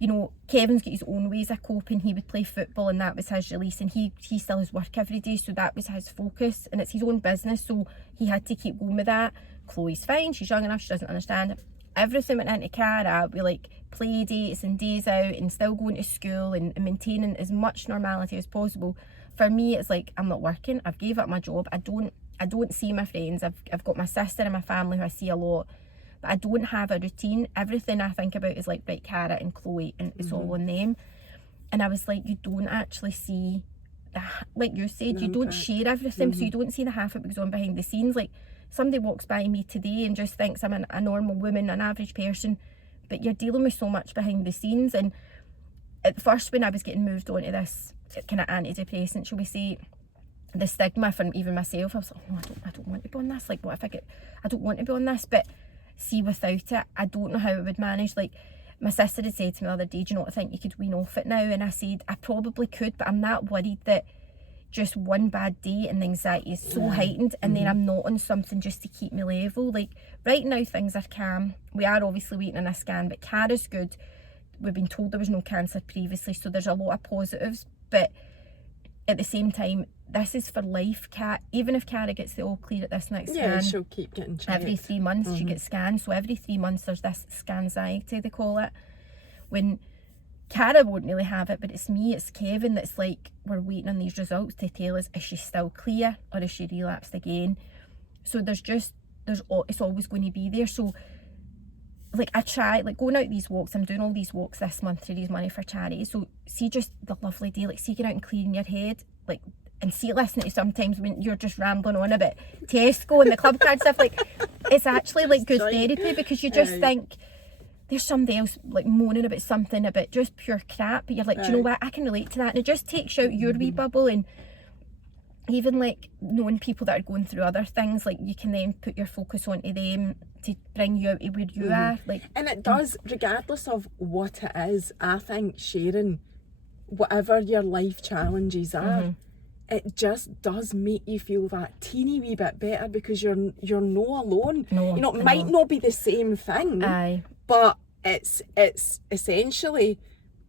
You know, Kevin's got his own ways of coping. He would play football, and that was his release, and he still has work every day, so that was his focus, and it's his own business, so he had to keep going with that. Chloe's fine, she's young enough, she doesn't understand. Everything went into Cara with like play dates and days out and still going to school and maintaining as much normality as possible. For me, it's like, I'm not working, I've gave up my job, I don't see my friends, I've got my sister and my family who I see a lot, but I don't have a routine. Everything I think about is like, right, Cara and Chloe, and it's all on them. And I was like, you don't actually see, like you said, you don't share everything, so you don't see the half of it goes on behind the scenes. Like, somebody walks by me today and just thinks I'm a normal woman, an average person, but you're dealing with so much behind the scenes. And at first, when I was getting moved on to this kind of antidepressant, shall we say, the stigma from even myself, I was like, oh, I don't want to be on this. Like, what if I don't want to be on this. But see, without it, I don't know how I would manage. Like, my sister had said to me the other day, do you not think you could wean off it now? And I said, I probably could, but I'm not worried that just one bad day and the anxiety is so heightened, and then I'm not on something just to keep me level. Like, right now things are calm. We are obviously waiting on a scan, but Cara's good. We've been told there was no cancer previously, so there's a lot of positives. But at the same time, this is for life, Kat. Even if Cara gets the all clear at this next scan, she'll keep getting checked. Every 3 months she gets scanned. So every 3 months there's this scan anxiety, they call it. When Cara won't really have it, but it's me, it's Kevin that's like, we're waiting on these results to tell us, is she still clear or is she relapsed again? So it's always going to be there. So like, I try, like, going out these walks, I'm doing all these walks this month to raise money for charity. So see, just the lovely day, like, see, get out and clearing your head, like, and see, listening to sometimes when you're just rambling on about Tesco and the club card stuff, like, it's actually like good therapy, because you just think there's somebody else like moaning about something about just pure crap, but you're like, do you know what, I can relate to that. And it just takes you out your wee bubble. And even like knowing people that are going through other things, like, you can then put your focus onto them to bring you out to where you are. Like, and it does, regardless of what it is. I think sharing whatever your life challenges are, it just does make you feel that teeny wee bit better, because you're no alone. No, you know, it might not be the same thing, but it's essentially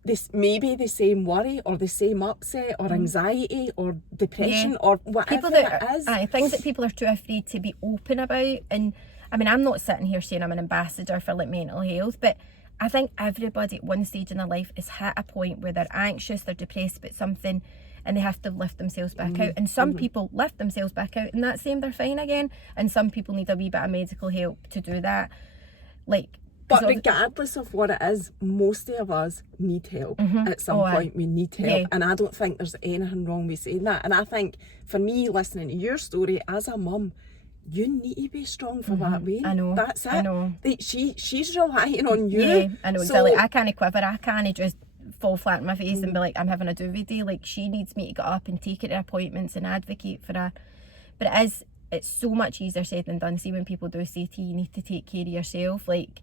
this, maybe the same worry or the same upset or anxiety or depression or whatever it is. Things that people are too afraid to be open about. And I mean, I'm not sitting here saying I'm an ambassador for like mental health, but I think everybody at one stage in their life has hit a point where they're anxious, they're depressed about something, and they have to lift themselves back out. And some people lift themselves back out and that's them, they're fine again. And some people need a wee bit of medical help to do that. Like, but regardless of what it is, most of us need help at some point. We need help. And I don't think there's anything wrong with saying that. And I think for me, listening to your story as a mum, you need to be strong for that way. I know. That's it. I know. She's relying on you. Yeah, I know. So, like, I can't quiver. I can't just fall flat on my face and be like, I'm having a duvet day. Like, she needs me to get up and take her to appointments and advocate for her. But it's so much easier said than done. See, when people do say to you, you need to take care of yourself, like,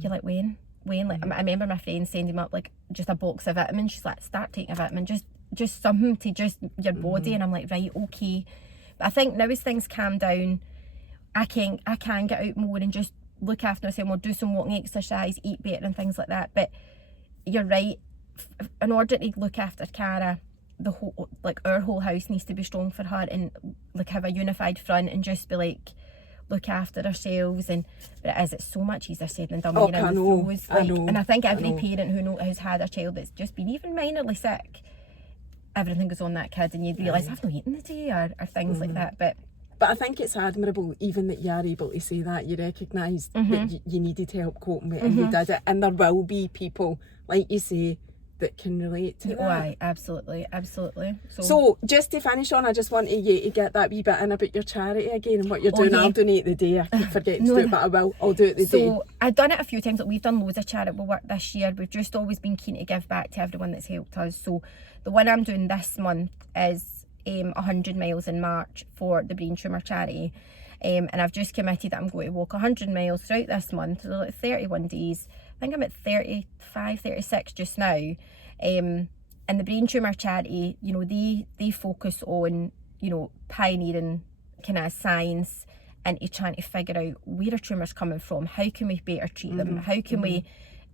you're like, when? Like, I remember my friend sending me up like just a box of vitamins. She's like, start taking a vitamin, just something to just your body. And I'm like, right, okay. But I think now as things calm down, I can get out more and just look after myself more, do some walking exercise, eat better and things like that. But you're right, in order to look after Cara, our whole house needs to be strong for her and like have a unified front and just be like, look after ourselves. But it's so much easier said than done. I know. And I think every parent who's had a child that's just been even minorly sick, everything goes on that kid, and you realise I've not eaten the day or things like that. But I think it's admirable even that you are able to say that. You recognised that you needed help coping with it, and you did it. And there will be people, like you say, that can relate to that. Aye, absolutely. So just to finish on, I just wanted you to get that wee bit in about your charity again and what you're doing. I'll donate the day. I keep forgetting to do it, but I'll do it the day. So I've done it a few times. Like, we've done loads of charitable work this year. We've just always been keen to give back to everyone that's helped us. So the one I'm doing this month is 100 miles in March for the brain tumour charity. And I've just committed that I'm going to walk 100 miles throughout this month. So like 31 days. I think I'm at 35, 36 just now. And the brain tumour charity, you know, they focus on, you know, pioneering kind of science and trying to figure out where are tumours coming from, how can we better treat them, how can we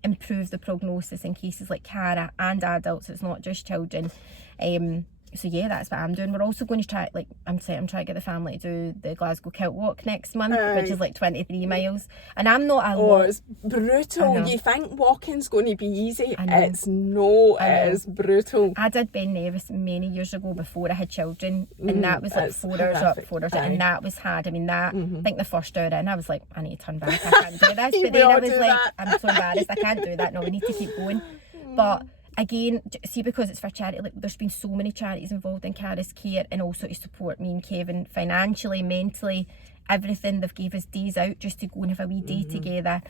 improve the prognosis in cases like Cara and adults, it's not just children. So yeah, that's what I'm doing. We're also going to try, like, I'm trying to get the family to do the Glasgow Kilt Walk next month, which is like 23 miles. And I'm not a it's brutal. You think walking's going to be easy. I know. It's no, it is brutal. I did Ben Nevis many years ago before I had children, and that was like it's 4 hours up, horrific. 4 hours down, and that was hard. I mean, I think the first hour in, I was like, I need to turn back, I can't do this. You But then I will was do like, that. I'm so embarrassed, I can't do that. No, we need to keep going. But again, see, because it's for charity, like, there's been so many charities involved in Cara's care, and also to support me and Kevin financially, mentally, everything. They've gave us days out just to go and have a wee day together.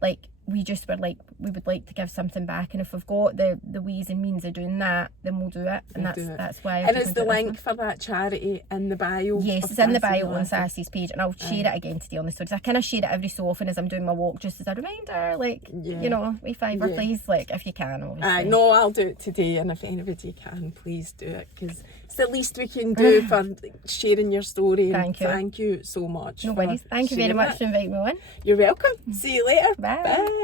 Like, we just were like, we would like to give something back, and if we've got the ways and means of doing that, then we'll do it. And that's why. And is the link for that charity in the bio? Yes, it's in the bio on Sassy's page, and I'll share it again today on the stories. I kind of share it every so often as I'm doing my walk, just as a reminder, like, you know, we fiver, please, like, if you can, obviously. No, I'll do it today, and if anybody can, please do it, because it's the least we can do for sharing your story. Thank you. Thank you so much. No worries. Thank you very much for inviting me on. You're welcome. See you later. Bye. Bye.